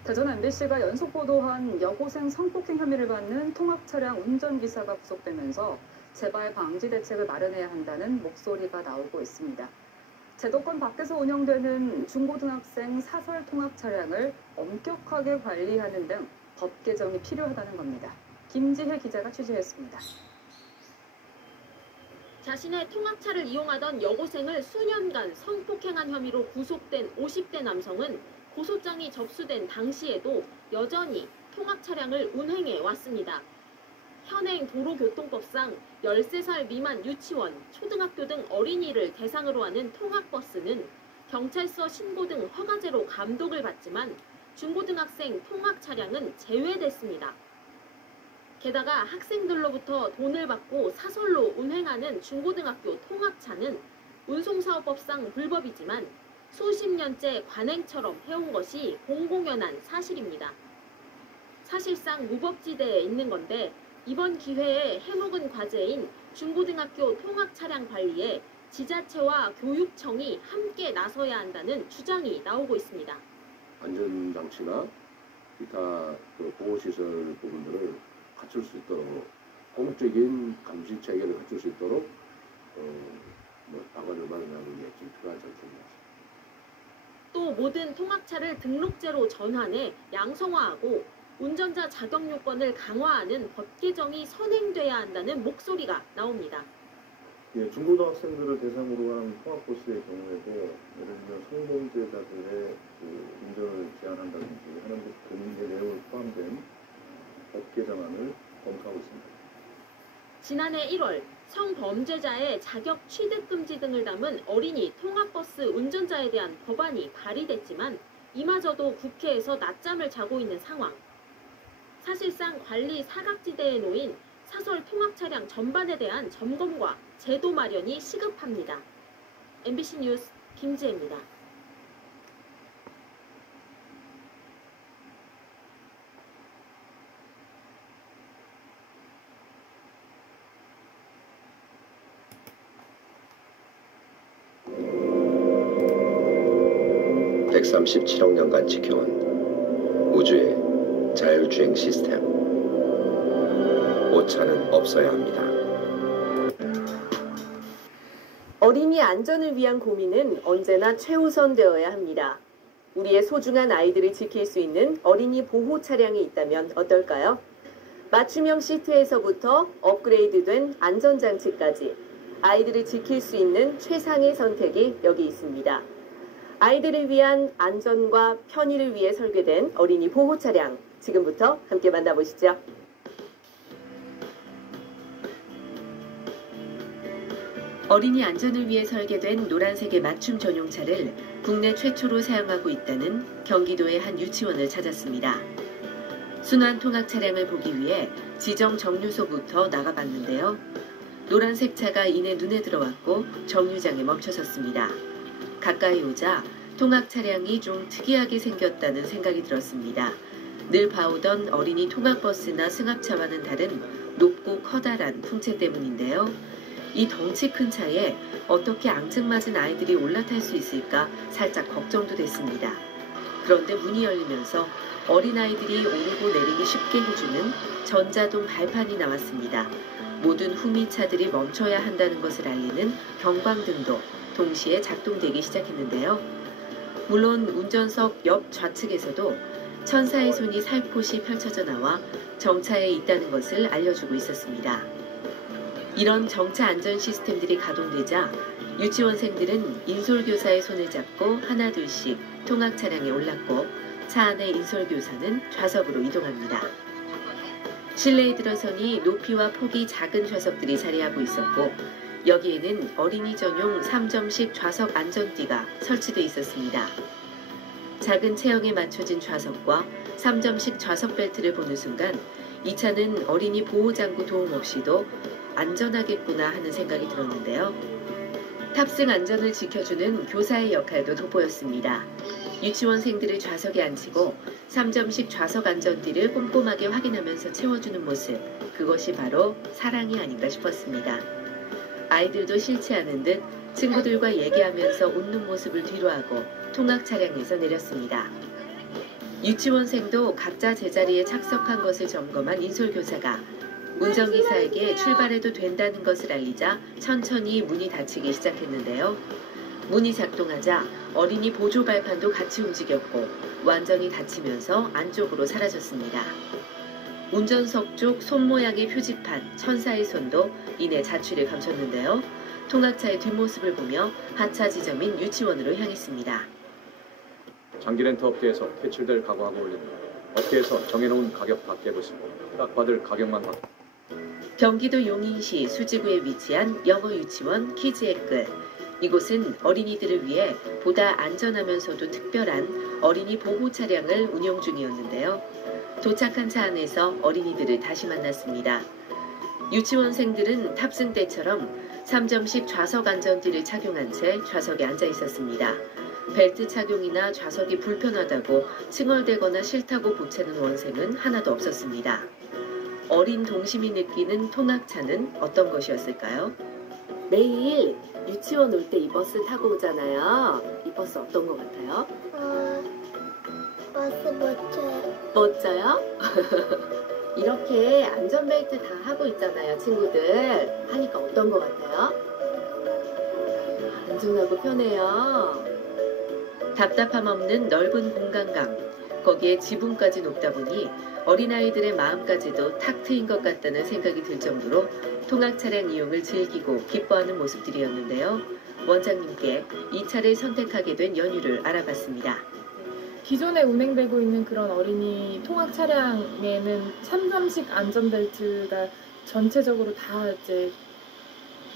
대전 MBC가 연속 보도한 여고생 성폭행 혐의를 받는 통학 차량 운전기사가 구속되면서 재발 방지 대책을 마련해야 한다는 목소리가 나오고 있습니다. 제도권 밖에서 운영되는 중고등학생 사설 통학 차량을 엄격하게 관리하는 등 법 개정이 필요하다는 겁니다. 김지혜 기자가 취재했습니다. 자신의 통학차를 이용하던 여고생을 수년간 성폭행한 혐의로 구속된 50대 남성은 고소장이 접수된 당시에도 여전히 통학차량을 운행해 왔습니다. 현행 도로교통법상 13살 미만 유치원, 초등학교 등 어린이를 대상으로 하는 통학버스는 경찰서 신고 등 허가제로 감독을 받지만 중고등학생 통학차량은 제외됐습니다. 게다가 학생들로부터 돈을 받고 사설로 운행하는 중고등학교 통학차는 운송사업법상 불법이지만 수십 년째 관행처럼 해온 것이 공공연한 사실입니다. 사실상 무법지대에 있는 건데 이번 기회에 해묵은 과제인 중고등학교 통학차량 관리에 지자체와 교육청이 함께 나서야 한다는 주장이 나오고 있습니다. 안전장치나 기타 보호시설 부분들을 갖출 수 있도록 공적인 감시 체계를 갖출 수 있도록 방안을 마련하는 게 지금 필요하지 않습니다. 또 모든 통학차를 등록제로 전환해 양성화하고 운전자 자격 요건을 강화하는 법 개정이 선행돼야 한다는 목소리가 나옵니다. 예, 중고등학생들을 대상으로 한 통학버스의 경우에도 예를 들면 성범죄자들의 운전을 제한한다든지 하는 그런 내용을 포함된 법 개정안을 검토하고 있습니다. 지난해 1월 성범죄자의 자격 취득 금지 등을 담은 어린이 통학버스 운전자에 대한 법안이 발의됐지만 이마저도 국회에서 낮잠을 자고 있는 상황. 사실상 관리 사각지대에 놓인 사설 통학차량 전반에 대한 점검과 제도 마련이 시급합니다. MBC 뉴스 김지혜입니다. 137억 년간 지켜온 우주의 자율주행 시스템. 오차는 없어야 합니다. 어린이 안전을 위한 고민은 언제나 최우선되어야 합니다. 우리의 소중한 아이들을 지킬 수 있는 어린이 보호 차량이 있다면 어떨까요? 맞춤형 시트에서부터 업그레이드된 안전장치까지 아이들을 지킬 수 있는 최상의 선택이 여기 있습니다. 아이들을 위한 안전과 편의를 위해 설계된 어린이 보호 차량, 지금부터 함께 만나보시죠. 어린이 안전을 위해 설계된 노란색의 맞춤 전용차를 국내 최초로 사용하고 있다는 경기도의 한 유치원을 찾았습니다. 순환 통학 차량을 보기 위해 지정 정류소부터 나가봤는데요. 노란색 차가 이내 눈에 들어왔고 정류장에 멈춰섰습니다. 가까이 오자 통학 차량이 좀 특이하게 생겼다는 생각이 들었습니다. 늘 봐오던 어린이 통학버스나 승합차와는 다른 높고 커다란 풍채 때문인데요. 이 덩치 큰 차에 어떻게 앙증맞은 아이들이 올라탈 수 있을까 살짝 걱정도 됐습니다. 그런데 문이 열리면서 어린아이들이 오르고 내리기 쉽게 해주는 전자동 발판이 나왔습니다. 모든 후미차들이 멈춰야 한다는 것을 알리는 경광등도 동시에 작동되기 시작했는데요. 물론 운전석 옆 좌측에서도 천사의 손이 살포시 펼쳐져 나와 정차에 있다는 것을 알려주고 있었습니다. 이런 정차 안전 시스템들이 가동되자 유치원생들은 인솔교사의 손을 잡고 하나둘씩 통학 차량에 올랐고 차 안의 인솔교사는 좌석으로 이동합니다. 실내에 들어서니 높이와 폭이 작은 좌석들이 자리하고 있었고 여기에는 어린이 전용 3점식 좌석 안전띠가 설치되어 있었습니다. 작은 체형에 맞춰진 좌석과 3점식 좌석 벨트를 보는 순간 이 차는 어린이 보호장구 도움 없이도 안전하겠구나 하는 생각이 들었는데요. 탑승 안전을 지켜주는 교사의 역할도 돋보였습니다. 유치원생들을 좌석에 앉히고 3점식 좌석 안전띠를 꼼꼼하게 확인하면서 채워주는 모습, 그것이 바로 사랑이 아닌가 싶었습니다. 아이들도 싫지 않은 듯 친구들과 얘기하면서 웃는 모습을 뒤로하고 통학 차량에서 내렸습니다. 유치원생도 각자 제자리에 착석한 것을 점검한 인솔교사가 운전기사에게 출발해도 된다는 것을 알리자 천천히 문이 닫히기 시작했는데요. 문이 작동하자 어린이 보조 발판도 같이 움직였고 완전히 닫히면서 안쪽으로 사라졌습니다. 운전석 쪽 손 모양의 표지판 천사의 손도 이내 자취를 감췄는데요. 통학차의 뒷모습을 보며 하차 지점인 유치원으로 향했습니다. 장기 렌트 업계에서 퇴출될 각오하고 올립니다. 업계에서 정해놓은 가격 밖에 보시고 딱 받을 가격만 받고. 경기도 용인시 수지구에 위치한 영어 유치원 키즈의 끝. 이곳은 어린이들을 위해 보다 안전하면서도 특별한 어린이 보호 차량을 운영 중이었는데요. 도착한 차 안에서 어린이들을 다시 만났습니다. 유치원생들은 탑승 때처럼 3점식 좌석 안전띠를 착용한 채 좌석에 앉아 있었습니다. 벨트 착용이나 좌석이 불편하다고 칭얼대거나 싫다고 보채는 원생은 하나도 없었습니다. 어린 동심이 느끼는 통학차는 어떤 것이었을까요? 매일 유치원 올 때 이 버스 타고 오잖아요. 이 버스 어떤 것 같아요? 버스 멋져요. 멋져요? 이렇게 안전벨트 다 하고 있잖아요, 친구들. 하니까 어떤 것 같아요? 안전하고 편해요. 답답함 없는 넓은 공간감, 거기에 지붕까지 높다 보니 어린아이들의 마음까지도 탁 트인 것 같다는 생각이 들 정도로 통학 차량 이용을 즐기고 기뻐하는 모습들이었는데요. 원장님께 이 차를 선택하게 된 연유를 알아봤습니다. 기존에 운행되고 있는 그런 어린이 통학 차량에는 3점식 안전벨트가 전체적으로 다 이제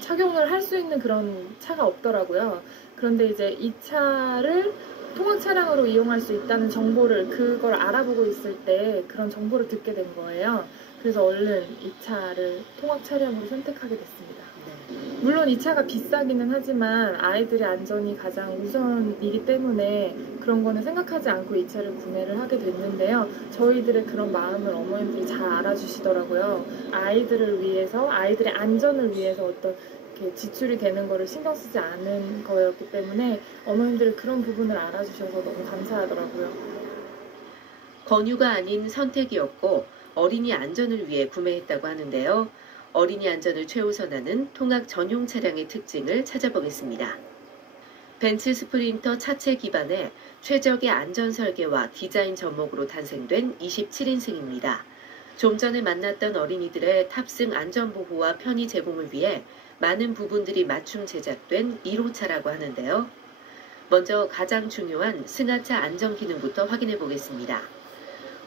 착용을 할 수 있는 그런 차가 없더라고요. 그런데 이제 이 차를 통학 차량으로 이용할 수 있다는 정보를 그걸 알아보고 있을 때 그런 정보를 듣게 된 거예요. 그래서 얼른 이 차를 통학 차량으로 선택하게 됐습니다. 물론 이 차가 비싸기는 하지만 아이들의 안전이 가장 우선이기 때문에 그런 거는 생각하지 않고 이 차를 구매를 하게 됐는데요. 저희들의 그런 마음을 어머님들이 잘 알아주시더라고요. 아이들을 위해서, 아이들의 안전을 위해서 어떤 이렇게 지출이 되는 거를 신경 쓰지 않은 거였기 때문에 어머님들이 그런 부분을 알아주셔서 너무 감사하더라고요. 권유가 아닌 선택이었고 어린이 안전을 위해 구매했다고 하는데요. 어린이 안전을 최우선하는 통학 전용 차량의 특징을 찾아보겠습니다. 벤츠 스프린터 차체 기반의 최적의 안전 설계와 디자인 접목으로 탄생된 27인승입니다. 좀 전에 만났던 어린이들의 탑승 안전보호와 편의 제공을 위해 많은 부분들이 맞춤 제작된 1호차라고 하는데요. 먼저 가장 중요한 승하차 안전 기능부터 확인해 보겠습니다.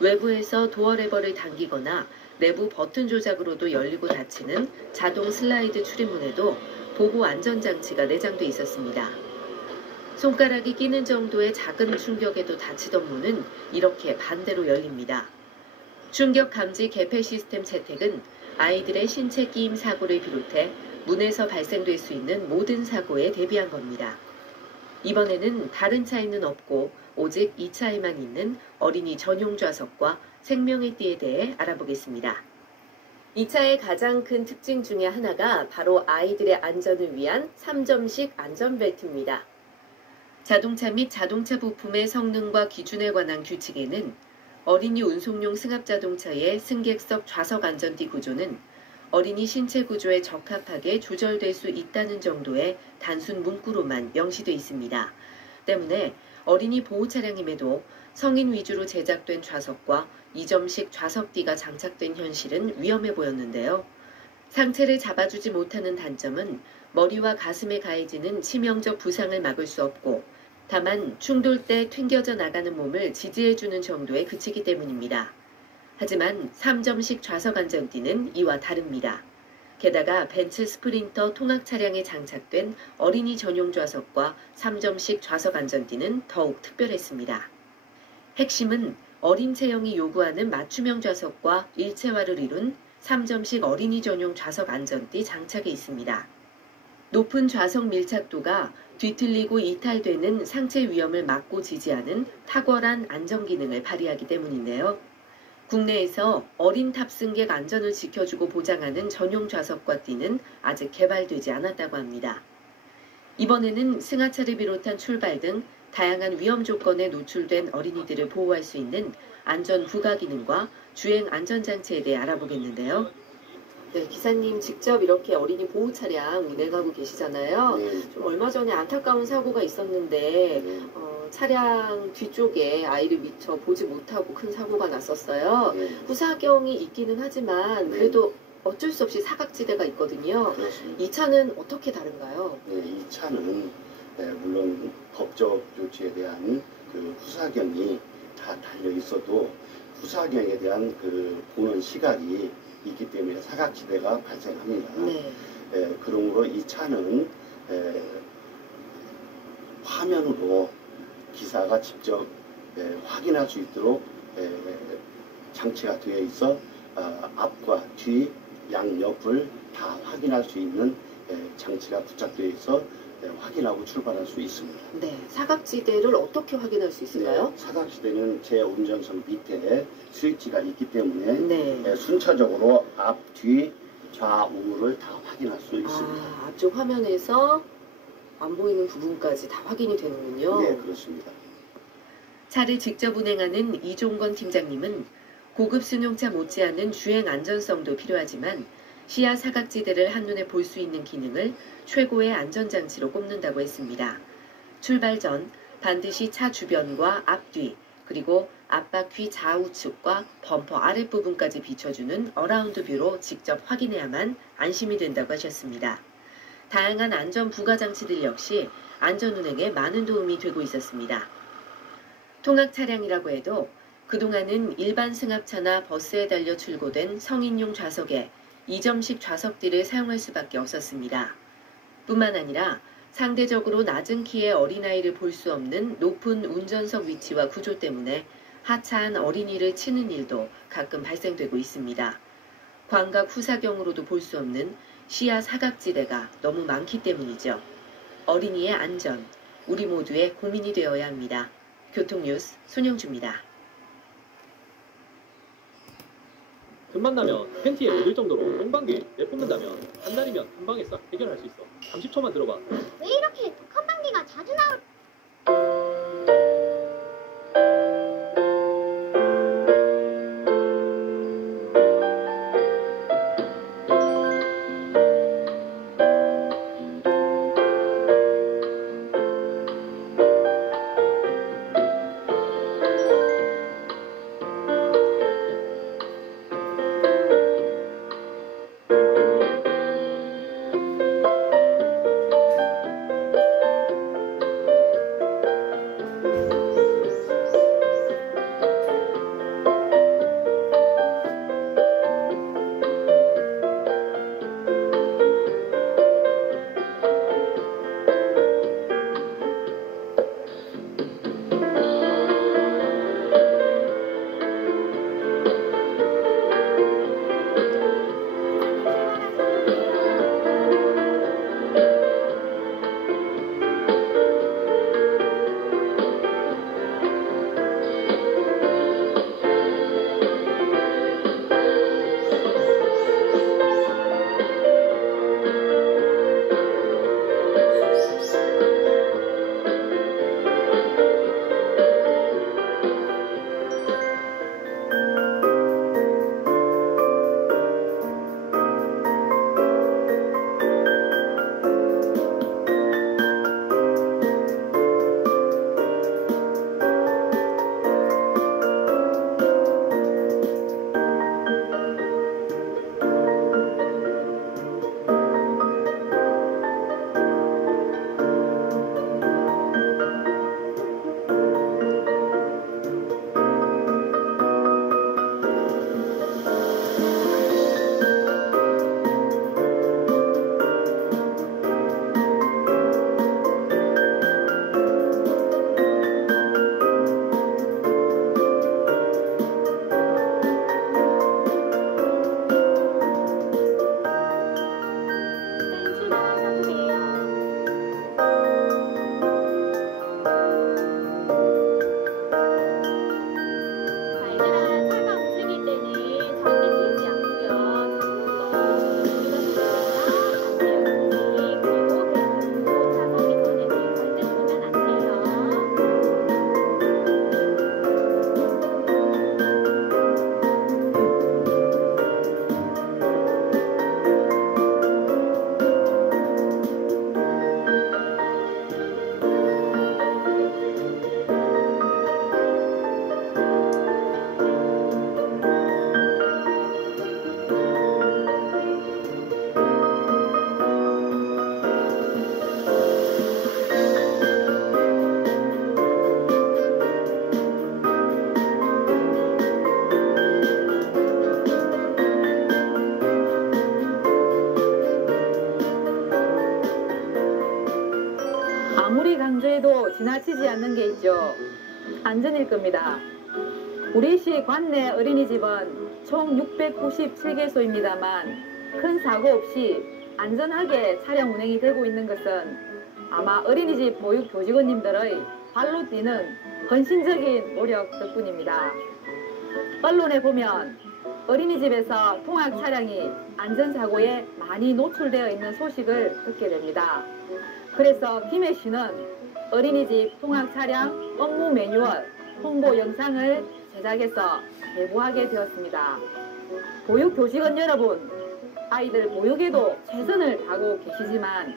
외부에서 도어 레버를 당기거나 내부 버튼 조작으로도 열리고 닫히는 자동 슬라이드 출입문에도 보호 안전장치가 내장돼 있었습니다. 손가락이 끼는 정도의 작은 충격에도 닫히던 문은 이렇게 반대로 열립니다. 충격 감지 개폐 시스템 채택은 아이들의 신체 끼임 사고를 비롯해 문에서 발생될 수 있는 모든 사고에 대비한 겁니다. 이번에는 다른 차에는 없고 오직 이 차에만 있는 어린이 전용 좌석과 생명의 띠에 대해 알아보겠습니다. 이 차의 가장 큰 특징 중에 하나가 바로 아이들의 안전을 위한 3점식 안전벨트입니다. 자동차 및 자동차 부품의 성능과 기준에 관한 규칙에는 어린이 운송용 승합자동차의 승객석 좌석 안전띠 구조는 어린이 신체 구조에 적합하게 조절될 수 있다는 정도의 단순 문구로만 명시되어 있습니다. 때문에 어린이 보호 차량임에도 성인 위주로 제작된 좌석과 2점식 좌석띠가 장착된 현실은 위험해 보였는데요. 상체를 잡아주지 못하는 단점은 머리와 가슴에 가해지는 치명적 부상을 막을 수 없고 다만 충돌 때 튕겨져 나가는 몸을 지지해주는 정도에 그치기 때문입니다. 하지만 3점식 좌석 안전띠는 이와 다릅니다. 게다가 벤츠 스프린터 통학 차량에 장착된 어린이 전용 좌석과 3점식 좌석 안전띠는 더욱 특별했습니다. 핵심은 어린 체형이 요구하는 맞춤형 좌석과 일체화를 이룬 3점식 어린이 전용 좌석 안전띠 장착에 있습니다. 높은 좌석 밀착도가 뒤틀리고 이탈되는 상체 위험을 막고 지지하는 탁월한 안전 기능을 발휘하기 때문인데요. 국내에서 어린 탑승객 안전을 지켜주고 보장하는 전용 좌석과 띠는 아직 개발되지 않았다고 합니다. 이번에는 승하차를 비롯한 출발 등 다양한 위험 조건에 노출된 어린이들을 보호할 수 있는 안전 부가 기능과 주행 안전장치에 대해 알아보겠는데요. 네, 기사님 직접 이렇게 어린이 보호 차량 운행하고 계시잖아요. 좀 얼마 전에 안타까운 사고가 있었는데 차량 뒤쪽에 아이를 미처 보지 못하고 큰 사고가 났었어요. 후사경이 있기는 하지만 그래도 어쩔 수 없이 사각지대가 있거든요. 그렇습니다. 이 차는 어떻게 다른가요? 네, 이 차는 물론 법적 조치에 대한 그 후사경이 다 달려 있어도 후사경에 대한 그 보는 시각이 있기 때문에 사각지대가 발생합니다. 그러므로 이 차는 화면으로 기사가 직접 확인할 수 있도록 장치가 되어 있어 앞과 뒤, 양옆을 다 확인할 수 있는 장치가 부착되어 있어 확인하고 출발할 수 있습니다. 네, 사각지대를 어떻게 확인할 수 있을까요? 사각지대는 제 운전석 밑에 스위치가 있기 때문에 순차적으로 앞, 뒤, 좌우를 다 확인할 수 있습니다. 앞쪽 화면에서 안 보이는 부분까지 다 확인이 되는군요. 네, 그렇습니다. 차를 직접 운행하는 이종건 팀장님은 고급 승용차 못지않은 주행 안전성도 필요하지만 시야 사각지대를 한눈에 볼 수 있는 기능을 최고의 안전장치로 꼽는다고 했습니다. 출발 전 반드시 차 주변과 앞뒤 그리고 앞바퀴 좌우측과 범퍼 아랫부분까지 비춰주는 어라운드 뷰로 직접 확인해야만 안심이 된다고 하셨습니다. 다양한 안전 부가장치들 역시 안전운행에 많은 도움이 되고 있었습니다. 통학 차량이라고 해도 그동안은 일반 승합차나 버스에 달려 출고된 성인용 좌석에 2점식 좌석들을 사용할 수밖에 없었습니다. 뿐만 아니라 상대적으로 낮은 키의 어린아이를 볼 수 없는 높은 운전석 위치와 구조 때문에 하차한 어린이를 치는 일도 가끔 발생되고 있습니다. 광각 후사경으로도 볼 수 없는 시야 사각지대가 너무 많기 때문이죠. 어린이의 안전, 우리 모두의 고민이 되어야 합니다. 교통뉴스 손영주입니다. 틈만 나면 팬티에 묻을 정도로 똥방귀 내뿜는다면 한 달이면 한 방에 싹 해결할 수 있어. 30초만 들어봐. 왜 이렇게 독한 방귀가 자주 나올? 아무리 강조해도 지나치지 않는 게 있죠. 안전일 겁니다. 우리시 관내 어린이집은 총 697개소입니다만 큰 사고 없이 안전하게 차량 운행이 되고 있는 것은 아마 어린이집 보육 교직원님들의 발로 뛰는 헌신적인 노력 덕분입니다. 언론에 보면 어린이집에서 통학 차량이 안전사고에 많이 노출되어 있는 소식을 듣게 됩니다. 그래서 김해 씨는 어린이집 통학 차량 업무 매뉴얼 홍보 영상을 제작해서 배부하게 되었습니다. 보육 교직원 여러분, 아이들 보육에도 최선을 다하고 계시지만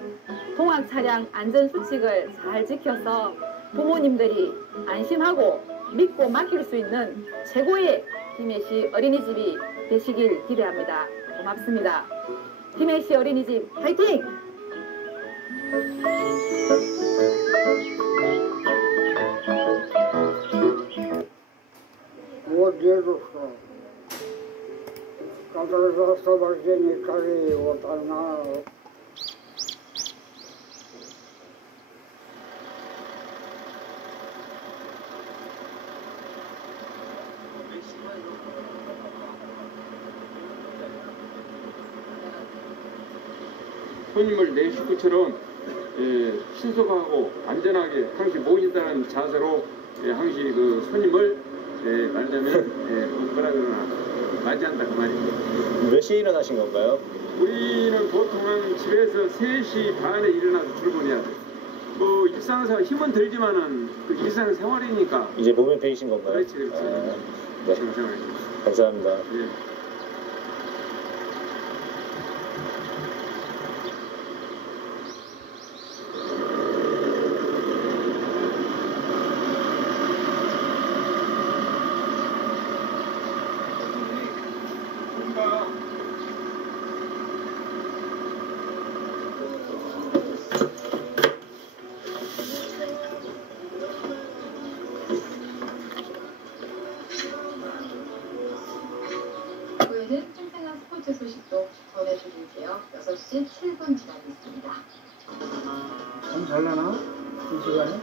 통학 차량 안전 수칙을 잘 지켜서 부모님들이 안심하고 믿고 맡길 수 있는 최고의 김해시 어린이집이 되시길 기대합니다. 고맙습니다. 김해시 어린이집 화이팅! Вот дедушка, который за освобождение Кореи, вот она 손님을 내 식구처럼 신속하고 안전하게 항상 모신다는 자세로 항상 그 손님을 말하자면 뭐라 그러나 맞지 않다 그 말입니다. 몇 시에 일어나신 건가요? 우리는 보통은 집에서 3시 반에 일어나서 출근해야 돼요. 뭐 일상생활 힘은 들지만은 그 일상생활이니까. 이제 몸에 배이신 건가요? 그렇지. 네. 일상생활이니까. 감사합니다. 예. 후에는 생생한 스포츠 소식도 전해드릴게요. 6시 7분 지나겠습니다. 참 잘나나? 이 시간에?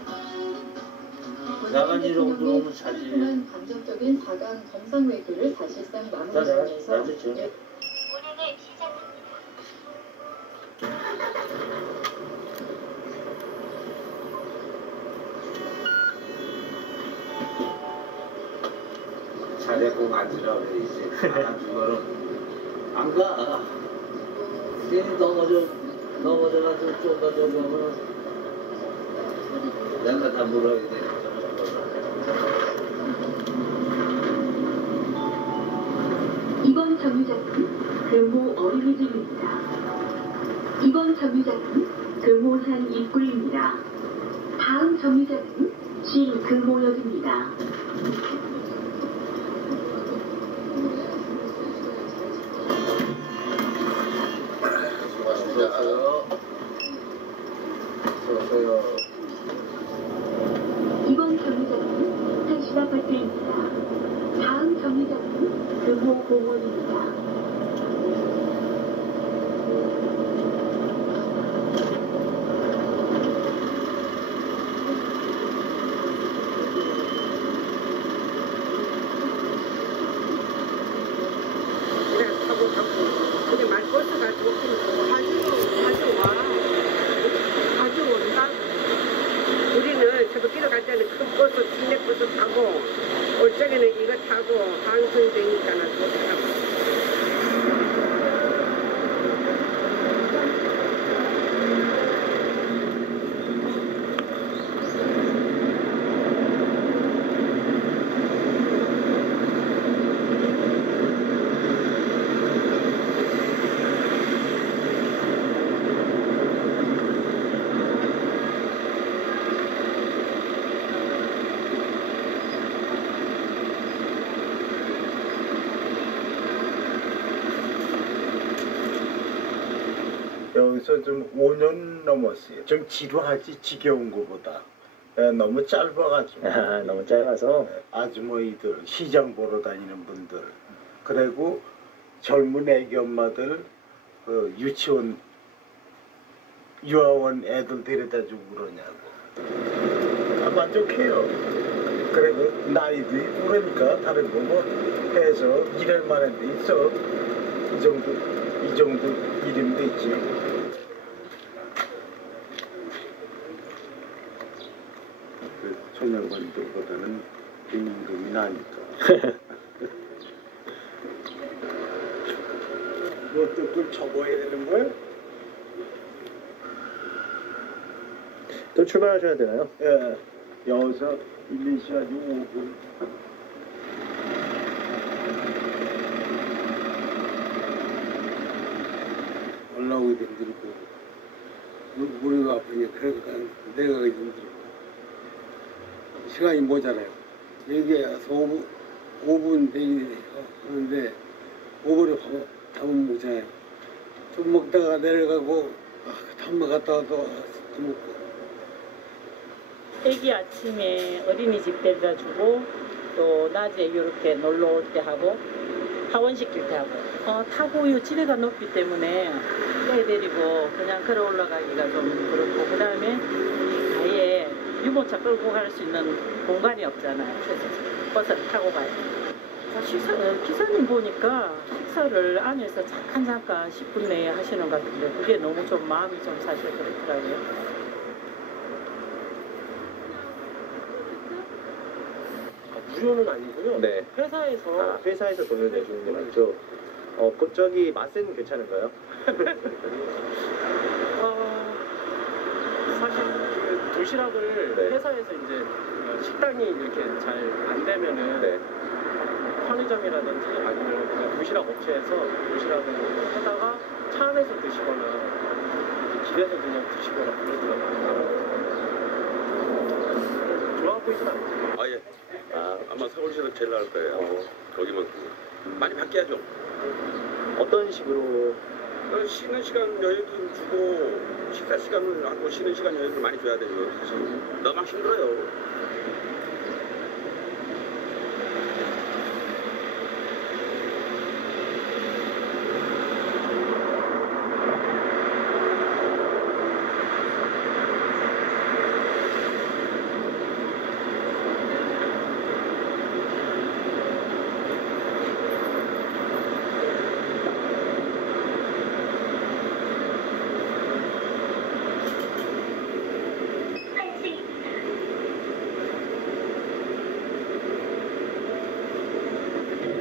나간 일 없으면 자지. 감정적인 4강 정상회담을 사실상 마무리하면서 운행을 시작합니다. 자리에 꼭 앉으라고 해 이제 안 앉은 거는 안 가. 괜히 넘어져가지고 쫓아져가면 내가 다 물어야 돼. 이번 점유자는 금호 어린이집입니다. 이번 점유자는 금호산 입구입니다. 다음 점유자는 신금호역입니다. 수고하세요. 이번 점유자는 한신아파트입니다. 다음 점유자는 금호공원입니다. 근데 말버스가 조금 자주 와. 자주 온다. 우리는 새벽길에 갈 때는 큰 버스, 시내버스 타고 올 적에는 이거 타고 환승되니까는 좋더라고. 여기서 좀 5년 넘었어요. 좀 지루하지 지겨운 것보다. 너무 짧아가지고. 너무 짧아서. 아주머니들, 시장 보러 다니는 분들, 그리고 젊은 애기 엄마들, 그 유치원, 유아원 애들 데려다주고 그러냐고. 만족해요. 그리고 나이도 있고 그러니까 다른 거 뭐 해서 일할 만한 데 있어. 이 정도 일이면 되지. 그 청년관들보다는 임금이 나니까. 뭐 또 그걸 접어야 되는 거야? 또 출발하셔야 되나요? 예. 여기서 1, 2시간이 5분. 올라오기도 힘들고 무리가 아프니까 그래서 내려가기 힘들고 시간이 모자라요. 여기에 와서 5분 되는데 5분에 밥은 못 자요. 좀 먹다가 내려가고 한번 갔다 와도 안 먹고. 애기 아침에 어린이집 데려다 주고 또 낮에 이렇게 놀러 올 때 하고 하원시킬 때 하고 타고 지대가 높기 때문에 애 데리고 그냥 걸어 올라가기가 좀 그렇고 그 다음에 이 가에 유모차 끌고 갈 수 있는 공간이 없잖아요. 그래서 버스를 타고 가요. 기사님 보니까 식사를 안에서 잠깐 10분 내에 하시는 것 같은데 그게 너무 좀 마음이 좀 사실 그렇더라고요. 무료는 아니고요. 네. 회사에서 회사에서 돈을 내주는 게 맞죠. 저기 맛은 괜찮은가요? 사실 그 도시락을 네. 회사에서 이제 식당이 이렇게 잘 안 되면은 편의점이라든지 아니면 그냥 도시락 업체에서 도시락을 하다가 차 안에서 드시거나 집에서 그냥 드시거나 그러더라고요. 좋아 보이진 않아요. 예. 아마 서울시는 제일 나을 거예요. 거기만큼 많이 바뀌어야죠. 어떤 식으로? 쉬는 시간 여유도 좀 주고 식사 시간을 하고 쉬는 시간 여유를 많이 줘야 되죠. 사실 너무 힘들어요.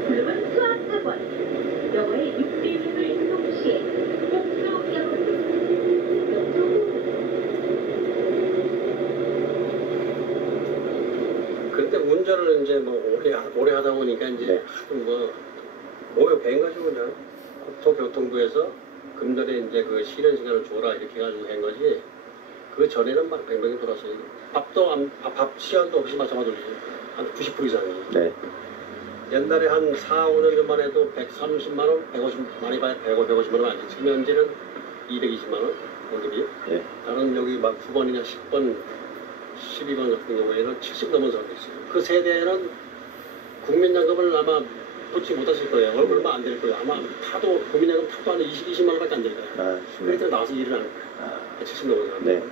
그러면 수학학원 영어의 6대륙을 동시에 복수 영어 그런데 운전을 이제 뭐 오래 하다 보니까 이제 뭐 모여 뵌 거죠 그냥. 국토교통부에서 금년에 이제 그 쉬는 시간을 줘라 이렇게 해가지고 한 거지. 그 전에는 막 뱅뱅이 돌았어요. 밥 시간도 없이 마찬가지로 한 90% 이상이. 네. 옛날에 한 4, 5년 전만 해도 130만 원, 150 많이 봐야 150만 원 아니지. 지금 현재는 220만 원 월급이. 네. 나는 여기 막 9번이나 10번, 12번 같은 경우에는 70 넘은 사람도 있어요. 그 세대는 국민연금을 아마 붙지 못하실 거예요. 얼마 안 될 거예요. 아마 국민연금 타도 한 20만 원밖에 안 될 거예요. 그러니까 나와서 일을 하는 거예요. 70 넘은 사람. 네.